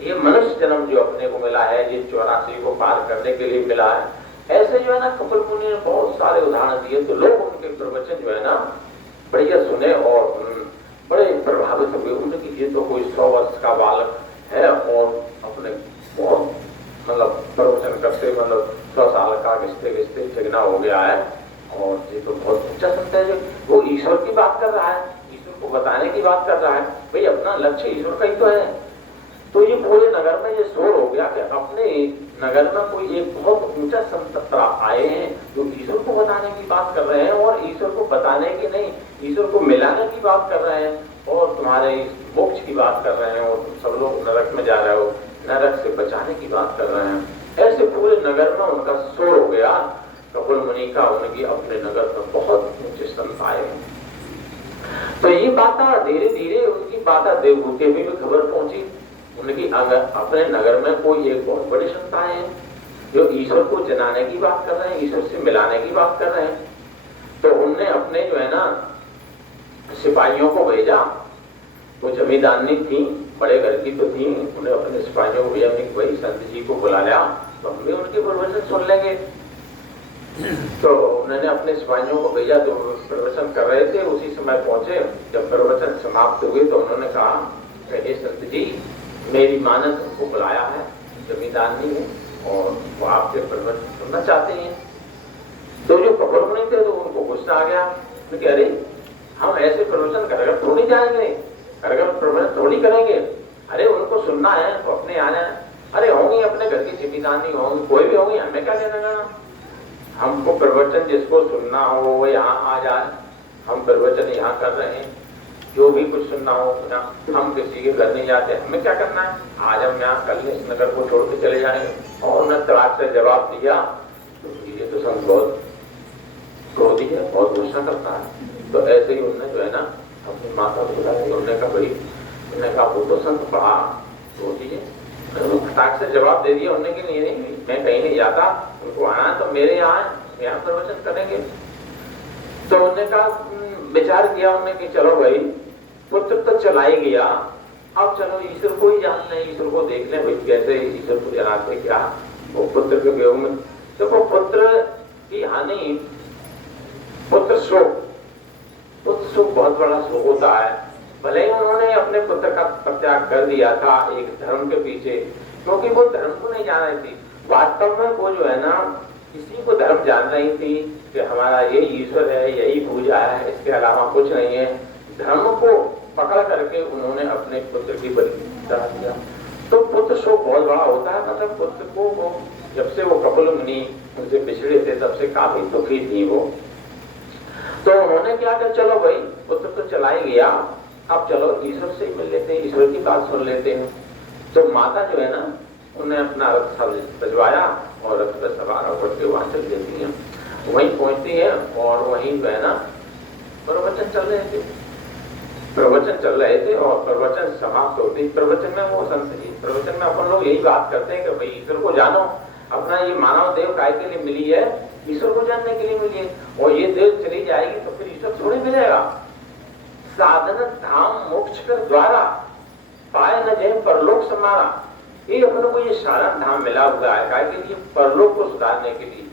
ये मनुष्य जन्म जो अपने को मिला है, ये 84 को पार करने के लिए मिला है। ऐसे जो है ना कपिल मुनि ने बहुत सारे उदाहरण दिए। तो लोग उनके प्रवचन जो है ना बढ़िया सुने और बड़े प्रभावित हुए। उनकी ये तो कोई 100 वर्ष का बालक है और अपने बहुत मतलब प्रवचन करते मतलब 100 साल का घिसते चिगना हो गया है और ये तो बहुत ऊंचा संत है। वो ईश्वर की बात कर रहा है, ईश्वर को बताने की बात कर रहा है। भाई अपना लक्ष्य ईश्वर का ही तो है। तो ये पूरे नगर में ये शोर हो गया कि अपने नगर में कोई एक बहुत ऊंचा संत आए हैं जो ईश्वर को बताने की बात कर रहे हैं और ईश्वर को बताने की नहीं, ईश्वर को मिलाने की बात कर रहे हैं और तुम्हारे मोक्ष की बात कर रहे हैं और तुम सब लोग नरक में जा रहे हो, नरक से बचाने की बात कर रहे हैं। ऐसे पूरे नगर में उनका शोर हो गया कपिल मुनि का, उनकी अपने नगर में बहुत ऊंचे संत आए। तो ये बात धीरे धीरे उनकी बात देवभूति में भी खबर पहुंची। उनकी अपने नगर में कोई एक बहुत बड़े संत आए हैं जो ईश्वर को जनाने की बात कर रहे हैं, ईश्वर से मिलाने की बात कर रहे हैं। तो उनने अपने जो है ना सिपाहियों को भेजा, वो जमींदारनी थी बड़े घर की तो थी, उन्हें अपने सिपाहियों को भेजा कि भाई संत जी को बुला लिया तो हम भी उनके प्रवचन सुन लेंगे। तो उन्होंने अपने सिपाहियों को भेजा तो प्रवचन कर रहे थे, उसी समय पहुंचे। जब प्रवचन समाप्त हुए तो उन्होंने कहा कि संत जी मेरी माँ ने तुमको बुलाया है, जमींदार नहीं है और वो आपके प्रवचन सुनना चाहते हैं। तो जो कपड़ मुनि थे तो उनको गुस्सा आ गया कि अरे हम ऐसे प्रवचन कर थोड़ी जाएंगे, कर प्रवचन थोड़ी करेंगे, अरे उनको सुनना है तो अपने आना है। अरे होंगी अपने घर की जिम्मेदार नहीं होंगी, कोई भी होंगी, हमें क्या लेना देना। हमको प्रवचन जिसको सुनना हो वो यहाँ आ जाए, हम प्रवचन यहाँ कर रहे हैं, जो भी कुछ सुनना हो हम किसी के घर नहीं जाते, हमें क्या करना है, आज हम यहाँ कल इस नगर को छोड़ के चले जाएंगे। और उन्होंने तराक से जवाब दिया तो ये तो संत बहुत क्रोधी है, बहुत गुस्सा करता है। तो ऐसे ही उन्होंने जो है ना अपनी माता को बुलाया, उन्होंने कहा भाई, उन्होंने कहा वो तो संत बड़ा क्रोधी है। फटाक से जवाब दे दिया उन्होंने कि नहीं मैं कहीं नहीं जाता, उनको आना तो मेरे यहाँ प्रवचन करेंगे। तो उन्होंने कहा विचार किया उन्होंने कि चलो भाई पुत्र तो चला ही गया, अब चलो ईश्वर को ही जान लें, ईश्वर को देख लें भाई कैसे ईश्वर को जनाते क्या वो पुत्र के वियोग में। देखो पुत्र की हानि, पुत्र शोक बहुत बड़ा शोक होता है। भले ही उन्होंने अपने पुत्र का परित्याग कर दिया था एक धर्म के पीछे, क्योंकि वो धर्म को नहीं जान रही थी। वास्तव में वो जो है ना इसी को धर्म जान रही थी कि हमारा ये ईश्वर है, यही पूजा है, इसके अलावा कुछ नहीं है। धर्म को पकड़ करके उन्होंने अपने पुत्र की बलि दिया। तो पुत्र शोक बहुत बड़ा होता है। मतलब पुत्र को जब से वो कपिल मुनि उनसे पिछड़े थे तब से काफी दुखी थी वो। तो उन्होंने क्या किया, चलो भाई पुत्र तो चला ही गया, अब चलो ईश्वर से मिल लेते हैं, ईश्वर की बात सुन लेते हैं। तो माता जो है ना उन्हें अपना रथ सजवाया और रथ पर सवार होकर के वहां चल देती है, वहीं पहुंचती है और वहीं जो है ना प्रवचन चल रहे थे। और प्रवचन समाप्त होती, प्रवचन में वो संत जी प्रवचन में अपन लोग यही बात करते हैं कि भाई ईश्वर को जानो, अपना ये मानव देव काय के लिए मिली है, ईश्वर को जानने के लिए मिली है। और ये देव चली जाएगी तो फिर ईश्वर थोड़ी मिलेगा। साधन धाम मोक्ष कर द्वारा पाए न जय परलोक समारा। ये अपने को ये साधन धाम मिला हुआ है काय के लिए, परलोक को सुधारने के लिए।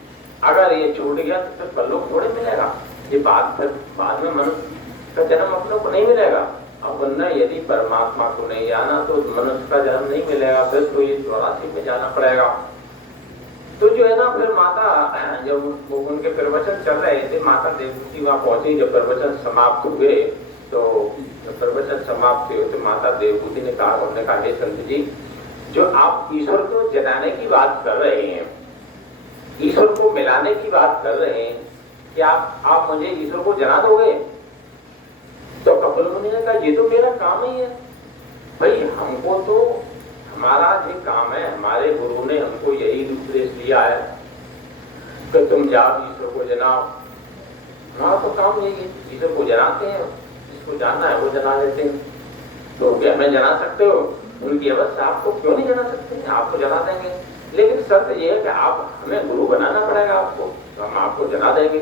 अगर ये छूट गया तो फिर परलोक थोड़ी मिलेगा। ये बात फिर बाद में मनुष्य का जन्म अपने को नहीं मिलेगा। अब वरना यदि परमात्मा को नहीं जाना तो मनुष्य का जन्म नहीं मिलेगा, फिर तो ये 84 में जाना पड़ेगा। तो जो है ना फिर माता जब उनके प्रवचन चल रहे थे, माता देवभूति वहां पहुंची। जब प्रवचन समाप्त हुए तो प्रवचन समाप्त हुए तो माता देवभूति ने कहा, उन्होंने कहा हे संत जी, जो आप ईश्वर को जनाने की बात कर रहे हैं, ईश्वर को मिलाने की बात कर रहे हैं, क्या आप मुझे ईश्वर को जना दोगे? तो कपिल मुनि ने कहा ये तो मेरा काम ही है भाई, हमको तो हमारा ये काम है, हमारे गुरु ने हमको यही उपदेश दिया है कि तुम जाओ ईश्वर को जनाओ। हमारा तो काम यही है, ईश्वर को जनाते हैं, जिसको जानना है वो जना लेते हैं। तो क्या हमें जना सकते हो? उनकी अवस्था आपको क्यों नहीं जना सकते? आपको जना देंगे, लेकिन शर्त यह है कि आप हमें गुरु बनाना पड़ेगा आपको, तो हम आपको जना देंगे।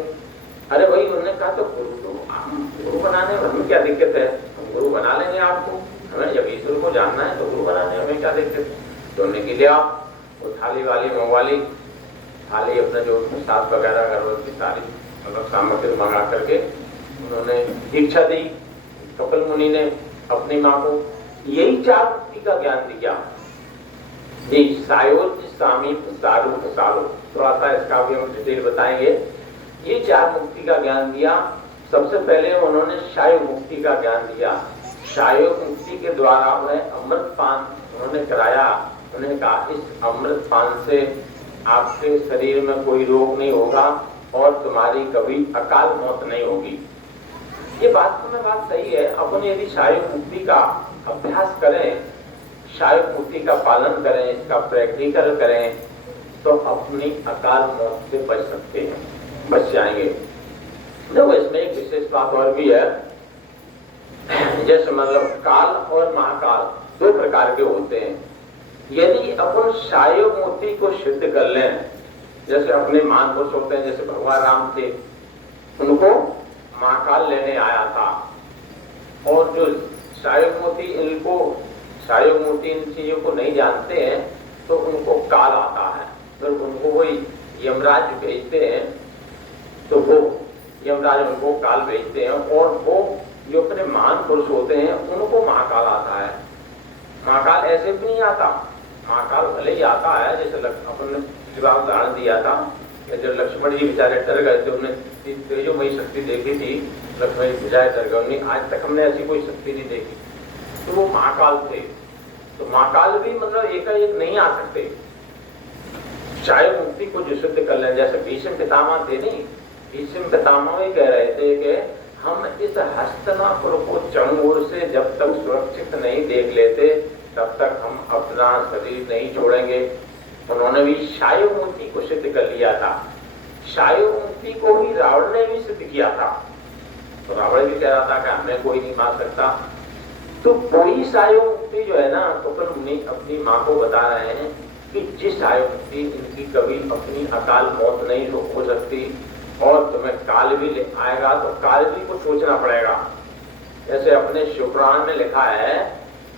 अरे भाई उन्होंने कहा तो गुरु बनाने में हमें क्या दिक्कत है, हम गुरु बना लेंगे आपको, हमें जब ईश्वर को जानना है तो गुरु बनाने में हमें क्या दिक्कत है। तो उन्होंने के लिया वो थाली वाली मंगवाली, थाली अपने जो प्रसाद वगैरह घर की सारी मतलब सामग्री मंगा करके उन्होंने दीक्षा दी। कपिल मुनि ने अपनी माँ को यही 4 मुक्ति का ज्ञान दिया। ये सायोज सामीप सारूप सारो, थोड़ा सा इसका भी हम डिटेल बताएंगे। ये 4 मुक्ति का ज्ञान दिया। सबसे पहले उन्होंने शायु मुक्ति का ज्ञान दिया। शायु मुक्ति के द्वारा उन्हें अमृत पान उन्होंने कराया। उन्होंने कहा इस अमृत पान से आपके शरीर में कोई रोग नहीं होगा और तुम्हारी कभी अकाल मौत नहीं होगी। ये बात में बात सही है। अपन यदि शायु मुक्ति का अभ्यास करें, शायु मुक्ति का पालन करें, इसका प्रैक्टिकल करें, तो अपनी अकाल मौत से बच सकते हैं, बच जाएंगे। देखो इसमें एक विशेष बात और भी है, जैसे मतलब काल और महाकाल 2 प्रकार के होते हैं। यदि अपन शायु मुक्ति को सिद्ध कर लें, जैसे अपने महापुरुष होते हैं, जैसे भगवान राम थे, उनको महाकाल लेने आया था और जो शायु मुक्ति इनको सायोग मूर्ति इन चीजों को नहीं जानते हैं तो उनको काल आता है, फिर उनको वही यमराज भेजते हैं, तो वो यमराज उनको काल भेजते हैं और वो जो अपने महान पुरुष होते हैं उनको महाकाल आता है। महाकाल ऐसे भी नहीं आता, महाकाल भले ही आता है, जैसे अपन ने उदाहरण दिया था कि जब लक्ष्मण जी बेचारे डर गए थे, उन्हें तेजोमयी शक्ति देखी थी, लक्ष्मण जी बेचारे डर गए, उन्हें आज तक हमने ऐसी कोई शक्ति नहीं देखी, तो वो महाकाल थे। तो महाकाल भी मतलब एकाएक नहीं आ सकते, चाहे मुक्ति को जो सिद्ध कर लें। जैसे भीष्म पितामह थे नहीं, भीष्म पितामह भी कह रहे थे कि हम इस हस्तिनापुर को चंगुर से जब तक सुरक्षित नहीं देख लेते तब तक हम अपना शरीर नहीं छोड़ेंगे। उन्होंने भी शायु मुक्ति को सिद्ध कर लिया था। शायु मुक्ति को भी रावण ने भी सिद्ध किया था, तो रावण भी कह रहा था कि हमें कोई नहीं मार सकता। तो कोई शायु मुक्ति जो है ना, तो फिर अपनी माँ को बता रहे हैं कि जिस शायु मुक्ति इनकी कभी अपनी अकाल मौत नहीं हो सकती और तुम्हें काल भी आएगा तो काल भी को सोचना पड़ेगा। जैसे अपने शिवपुराण में लिखा है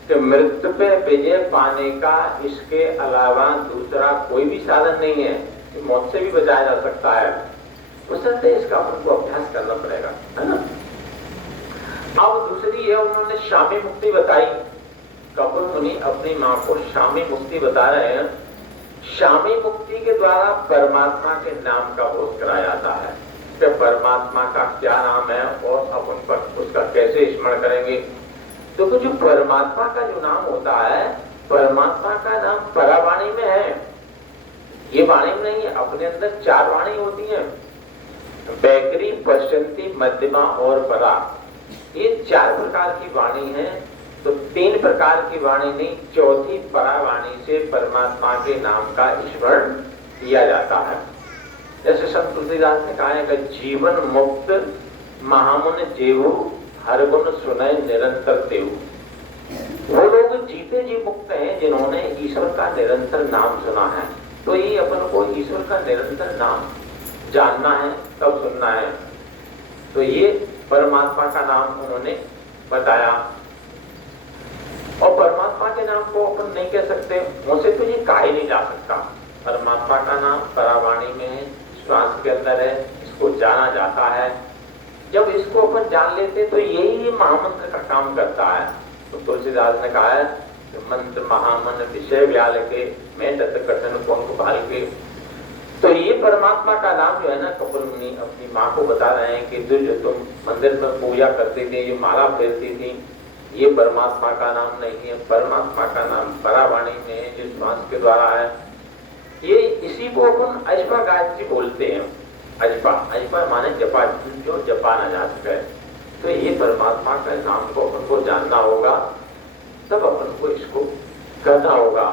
कि मृत्यु पे विजय पाने का इसके अलावा दूसरा कोई भी साधन नहीं है कि मौत से भी बचाया जा सकता है। तो सत्य इसका अपन को अभ्यास करना पड़ेगा, है ना। अब दूसरी है, उन्होंने शामी मुक्ति बताई। कपिल मुनि अपनी माँ को शामी मुक्ति बता रहे हैं। शामी मुक्ति के द्वारा परमात्मा के नाम का बोध कराया जाता है कि परमात्मा का क्या नाम है और अपन पर उसका कैसे स्मरण करेंगे। तो जो परमात्मा का जो नाम होता है, परमात्मा का नाम परावाणी में है, ये वाणी में नहीं है। अपने अंदर 4 वाणी होती हैं, बैकरी, पश्चंती, मध्यमा और परा। ये 4 प्रकार की वाणी है। तो 3 प्रकार की वाणी नहीं, चौथी परावाणी से परमात्मा के नाम का स्मरण किया जाता है। जैसे संत तुलसीदास ने कहा है कि जीवन मुक्त महामुन जेहु हर गुण सुनय निरंतर देहु। वो लोग जीते जी मुक्त हैं जिन्होंने ईश्वर का निरंतर नाम सुना है। तो ये अपन को ईश्वर का निरंतर नाम जानना है, तब सुनना है। तो ये परमात्मा का नाम उन्होंने बताया। और परमात्मा के नाम को अपन नहीं कह सकते, उनसे तो ये कहा ही नहीं जा सकता। परमात्मा का नाम परावाणी में है, श्वास के अंदर है, इसको जाना जाता है। जब इसको अपन जान लेते तो यही महामंत्र का काम करता है। तो तुलसीदास ने कहा है कि मंत्र महामन विषय व्याल के मैं तत् कठिन पंख भाल के। तो ये परमात्मा का नाम जो है ना, कपिल मुनि अपनी माँ को बता रहे हैं कि जो तुम मंदिर में पूजा करती थी, जो माला फेरती थी, ये परमात्मा का नाम नहीं है। परमात्मा का नाम परावाणी में है, जो श्वास के द्वारा है। ये इसी को अपन अजपा गायत्री बोलते हैं। अजपा माने जपा, जो जपा न जा सके। तो ये परमात्मा का नाम को अपन को जानना होगा, तब अपन को इसको करना होगा।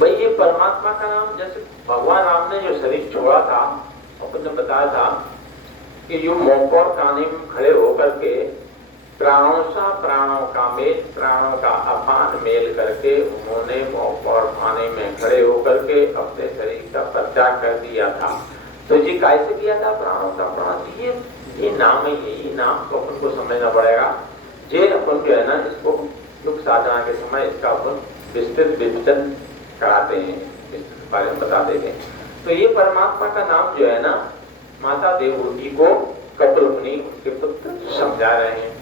भाई ये परमात्मा का नाम, जैसे भगवान राम ने जो शरीर छोड़ा था, अपन ने बताया था कि जो मोपर काने में खड़े होकर के प्राणों सा प्राणों का मेल, प्राणों का अपान मेल करके उन्होंने मोपर खाने में खड़े होकर के अपने शरीर का परित्याग कर दिया था। तो जी कैसे किया था? प्राणों का प्राण। ये नाम है, ये नाम को अपन को समझना पड़ेगा। जे अपन जो है ना, इसको दुख साधना के समय इसका अपन विस्तृत विवेचन कराते हैं, इस बारे में बता देते हैं। तो ये परमात्मा का नाम जो है ना, माता देवहूति को कपिल मुनि उनके पुत्र समझा रहे हैं।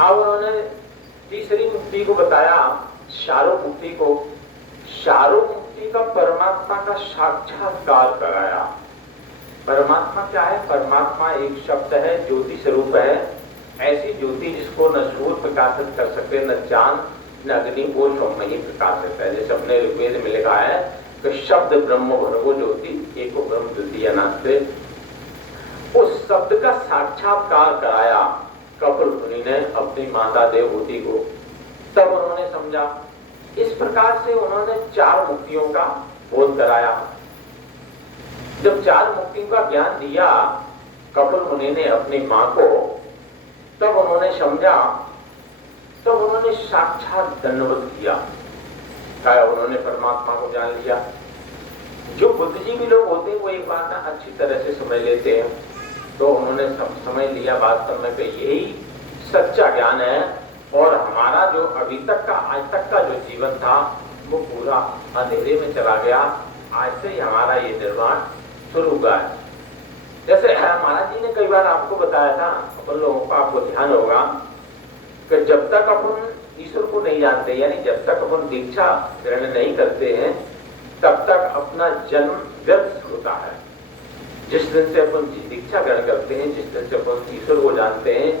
अब उन्होंने तीसरी मुक्ति को बताया, शारो मुक्ति को। शारो मुक्ति का परमात्मा का साक्षात्कार कराया। परमात्मा क्या है? परमात्मा एक शब्द है, ज्योति स्वरूप है। ऐसी ज्योति जिसको न सूर्य प्रकाशित कर सकते, न चांद, न अग्नि, वो स्वयं ही प्रकाशित है। जैसे अपने ऋग्वेद में लिखा है कि शब्द ब्रह्म भर्गो ज्योति एको ब्रह्म द्वितीय नास्ते। उस शब्द का साक्षात्कार कराया कपिल मुनि ने अपनी माता देवहूति को। तब उन्होंने समझा। इस प्रकार से उन्होंने 4 मुक्तियों का बोध कराया। जब 4 मुक्तियों का ज्ञान दिया कपिल मुनि ने अपनी माँ को, तब उन्होंने समझा, तब उन्होंने साक्षात दंडवत किया। क्या उन्होंने परमात्मा को जान लिया। जो बुद्धिजीवी लोग होते हैं वो एक बात ना अच्छी तरह से समझ लेते हैं। तो उन्होंने समझ लिया वास्तव में कि यही सच्चा ज्ञान है और हमारा जो अभी तक का आज तक का जो जीवन था वो पूरा अंधेरे में चला गया। आज से ही हमारा ये निर्माण शुरू हुआ है। जैसे महाराज जी ने कई बार आपको बताया था, अपन लोगों को आपको ध्यान होगा कि जब तक अपन ईश्वर को नहीं जानते, यानी जब तक अपन दीक्षा ग्रहण नहीं करते हैं, तब तक अपना जन्म व्यर्थ होता है। जिस दिन से अपन दीक्षा ग्रहण करते हैं, जिस दिन से अपन ईश्वर को जानते हैं,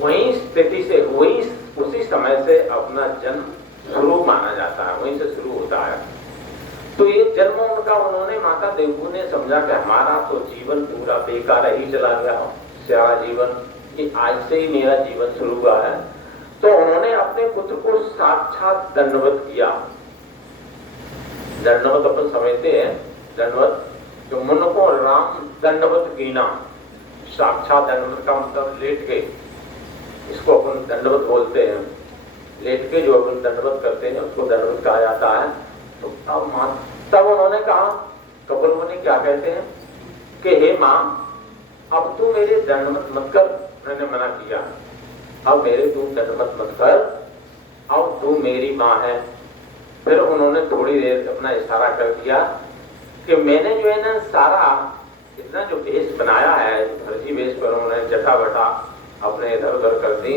वही स्थिति से, वही उसी समय से अपना जन्म शुरू माना जाता है, वहीं से शुरू होता है। तो ये जन्म उनका, उन्होंने माता देवू ने समझा कि हमारा तो जीवन पूरा बेकार ही चला गया, सारा जीवन, ये आज से ही मेरा जीवन शुरू हुआ है। तो उन्होंने अपने पुत्र को साक्षात दंडवत किया। दंडवत अपन समझते हैं, दंडवत जो मन को राम दंडवत कीना, साक्षात दंडवत का मतलब लेट के, इसको अपन दंडवत बोलते हैं। लेट के जो अपन दंडवत करते हैं उसको दंडवत कहा जाता है। तो तब उन्होंने कहा, कपिल मुनि क्या कहते हैं कि हे माँ, अब तू मेरे दंडवत मत कर, मैंने मना किया, अब मेरे तू दंडवत मत कर, अब तू मेरी माँ है। फिर उन्होंने थोड़ी देर अपना इशारा कर दिया कि मैंने जो है ना सारा इतना जो वेश बनाया है, फर्जी वेश पर उन्होंने जटा बटा अपने इधर उधर कर दी।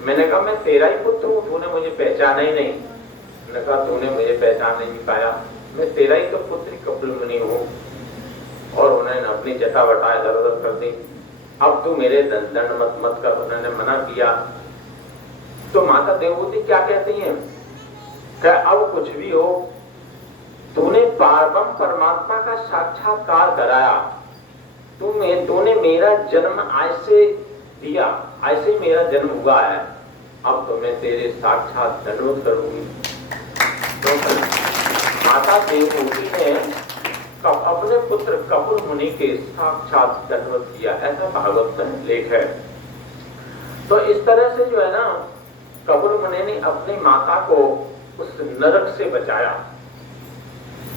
मैंने कहा मैं तेरा ही पुत्र हूँ, तूने मुझे पहचाना ही नहीं। मैंने कहा तूने मुझे पहचान नहीं पाया, मैं तेरा ही तो पुत्र कपिल मुनि हूँ। और उन्होंने अपनी जटा बटा इधर उधर कर दी। अब तू मेरे दंड मत कर, उन्होंने मना किया। तो माता देवहूति क्या कहती हैं कि अब कुछ भी हो, तूने पारब्रह्म परमात्मा का साक्षात्कार कराया, तूने मेरा जन्म आज से दिया, आज से मेरा जन्म हुआ है, अब तो मैं तेरे साक्षात दंडवत करूंगी। तो माता देवहूति ने अपने पुत्र कपिल मुनि के साक्षात दंडवत किया, ऐसा भागवत में लेख है। तो इस तरह से जो है ना, कपिल मुनि ने अपनी माता को उस नरक से बचाया,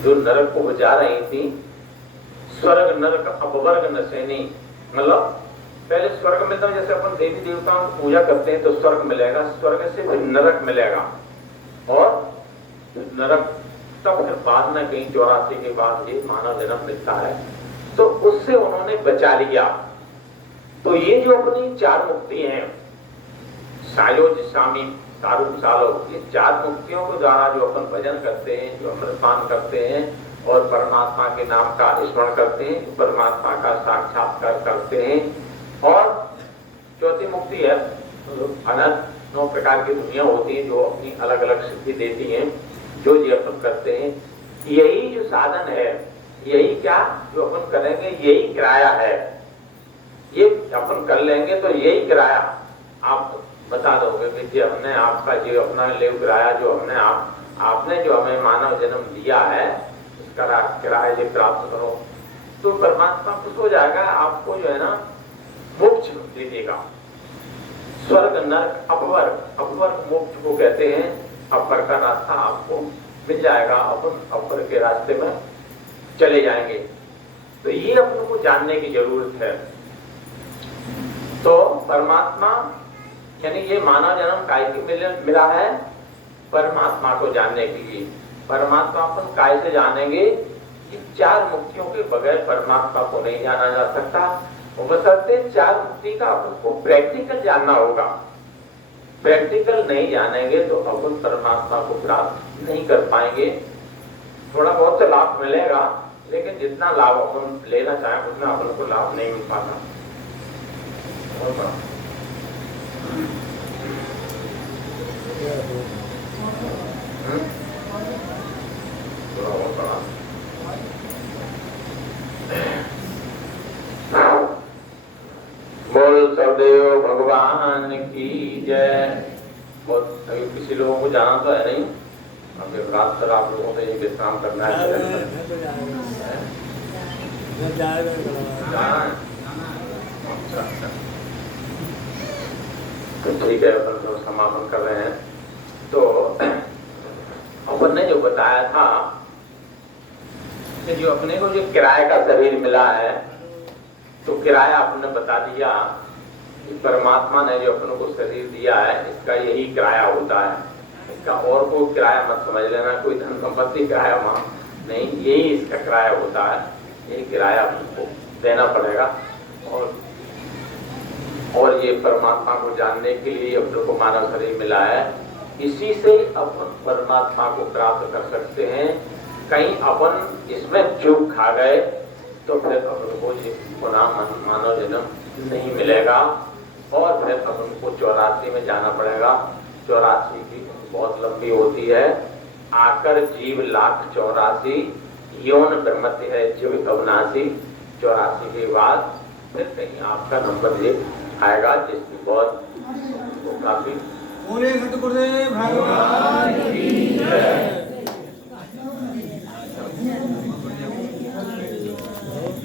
जो नरक को बचा रही थी। स्वर्ग नरक अपवर्ग नशेनी, मतलब पहले स्वर्ग मिलता है, जैसे अपन देवी देवताओं की पूजा करते हैं तो स्वर्ग मिलेगा, स्वर्ग से फिर नरक मिलेगा, और नरक तब फिर बाद में कहीं 84 के बाद ये मानव जन्म मिलता है। तो उससे उन्होंने बचा लिया। तो ये जो अपनी चार मुक्ति हैं, सायोज स्वामी सारू सालो, ये चार मुक्तियों के द्वारा जो अपन भजन करते हैं, जो अमृतपान करते हैं और परमात्मा के नाम का स्मरण करते हैं, परमात्मा का साक्षात्कार करते हैं। और चौथी मुक्ति है अनंत, 9 प्रकार की दुनिया होती है जो अपनी अलग अलग सिद्धि देती हैं, जो ये अपन करते हैं। यही जो साधन है, यही क्या जो अपन करेंगे, यही किराया है, ये अपन कर लेंगे तो यही किराया आप बता दोगे कि जी हमने आपका जो अपना ले किराया, जो हमने आपने जो हमें मानव जन्म दिया है, उसका किराया जो प्राप्त करो, तो परमात्मा खुश हो जाएगा, आपको जो है ना मोक्ष दे देगा। स्वर्ग नरक अपवर्ग, अपवर्ग मोक्ष को कहते हैं, अपर का रास्ता आपको मिल जाएगा, अपन अपर के रास्ते में चले जाएंगे। तो ये अपन को जानने की जरूरत है। तो परमात्मा यानी ये मानव जन्म काय के मिला है, परमात्मा को जानने के लिए। परमात्मा अपन काय से जानेंगे, कि चार मुक्तियों के बगैर परमात्मा को नहीं जाना जा सकता। बशर्ते चार मुक्ति का अपन को प्रैक्टिकल जानना होगा। प्रैक्टिकल नहीं जानेंगे तो अपन परमात्मा को प्राप्त नहीं कर पाएंगे। थोड़ा बहुत तो लाभ मिलेगा, लेकिन जितना लाभ अपन लेना चाहें उतना अपन को लाभ नहीं मिल पाता। बोल सदैव भगवान की जय। बहुत किसी लोगों को जाना तो है नहीं, अभी रात तक आप लोगों को ये विश्राम करना है। तो ठीक है, अपन तो समापन कर रहे हैं। तो अपन ने जो बताया था कि जो अपने को जो किराए का शरीर मिला है, तो किराया आपने बता दिया परमात्मा ने जो अपन को शरीर दिया है इसका यही किराया होता है, इसका और कोई किराया मत समझ लेना, कोई धन संपत्ति किराया वहाँ नहीं, यही इसका किराया होता है, यही किराया हमको देना पड़ेगा। और ये परमात्मा को जानने के लिए अपन को मानव शरीर मिला है, इसी से अपन परमात्मा को प्राप्त कर सकते हैं। कहीं अपन इसमें चूक खा गए तो फिर अपन को ये पुनः मानव जन्म नहीं मिलेगा और फिर अपन को 84 में जाना पड़ेगा। 84 की बहुत लंबी होती है। आकर जीव 1,84,000 यौन ब्रह्मत्य है जीव अविनाशी। 84 के बाद फिर कहीं आपका नंबर ये आएगा जिसकी बहुत काफी। बोले सतगुरुदेव भगवान की जय।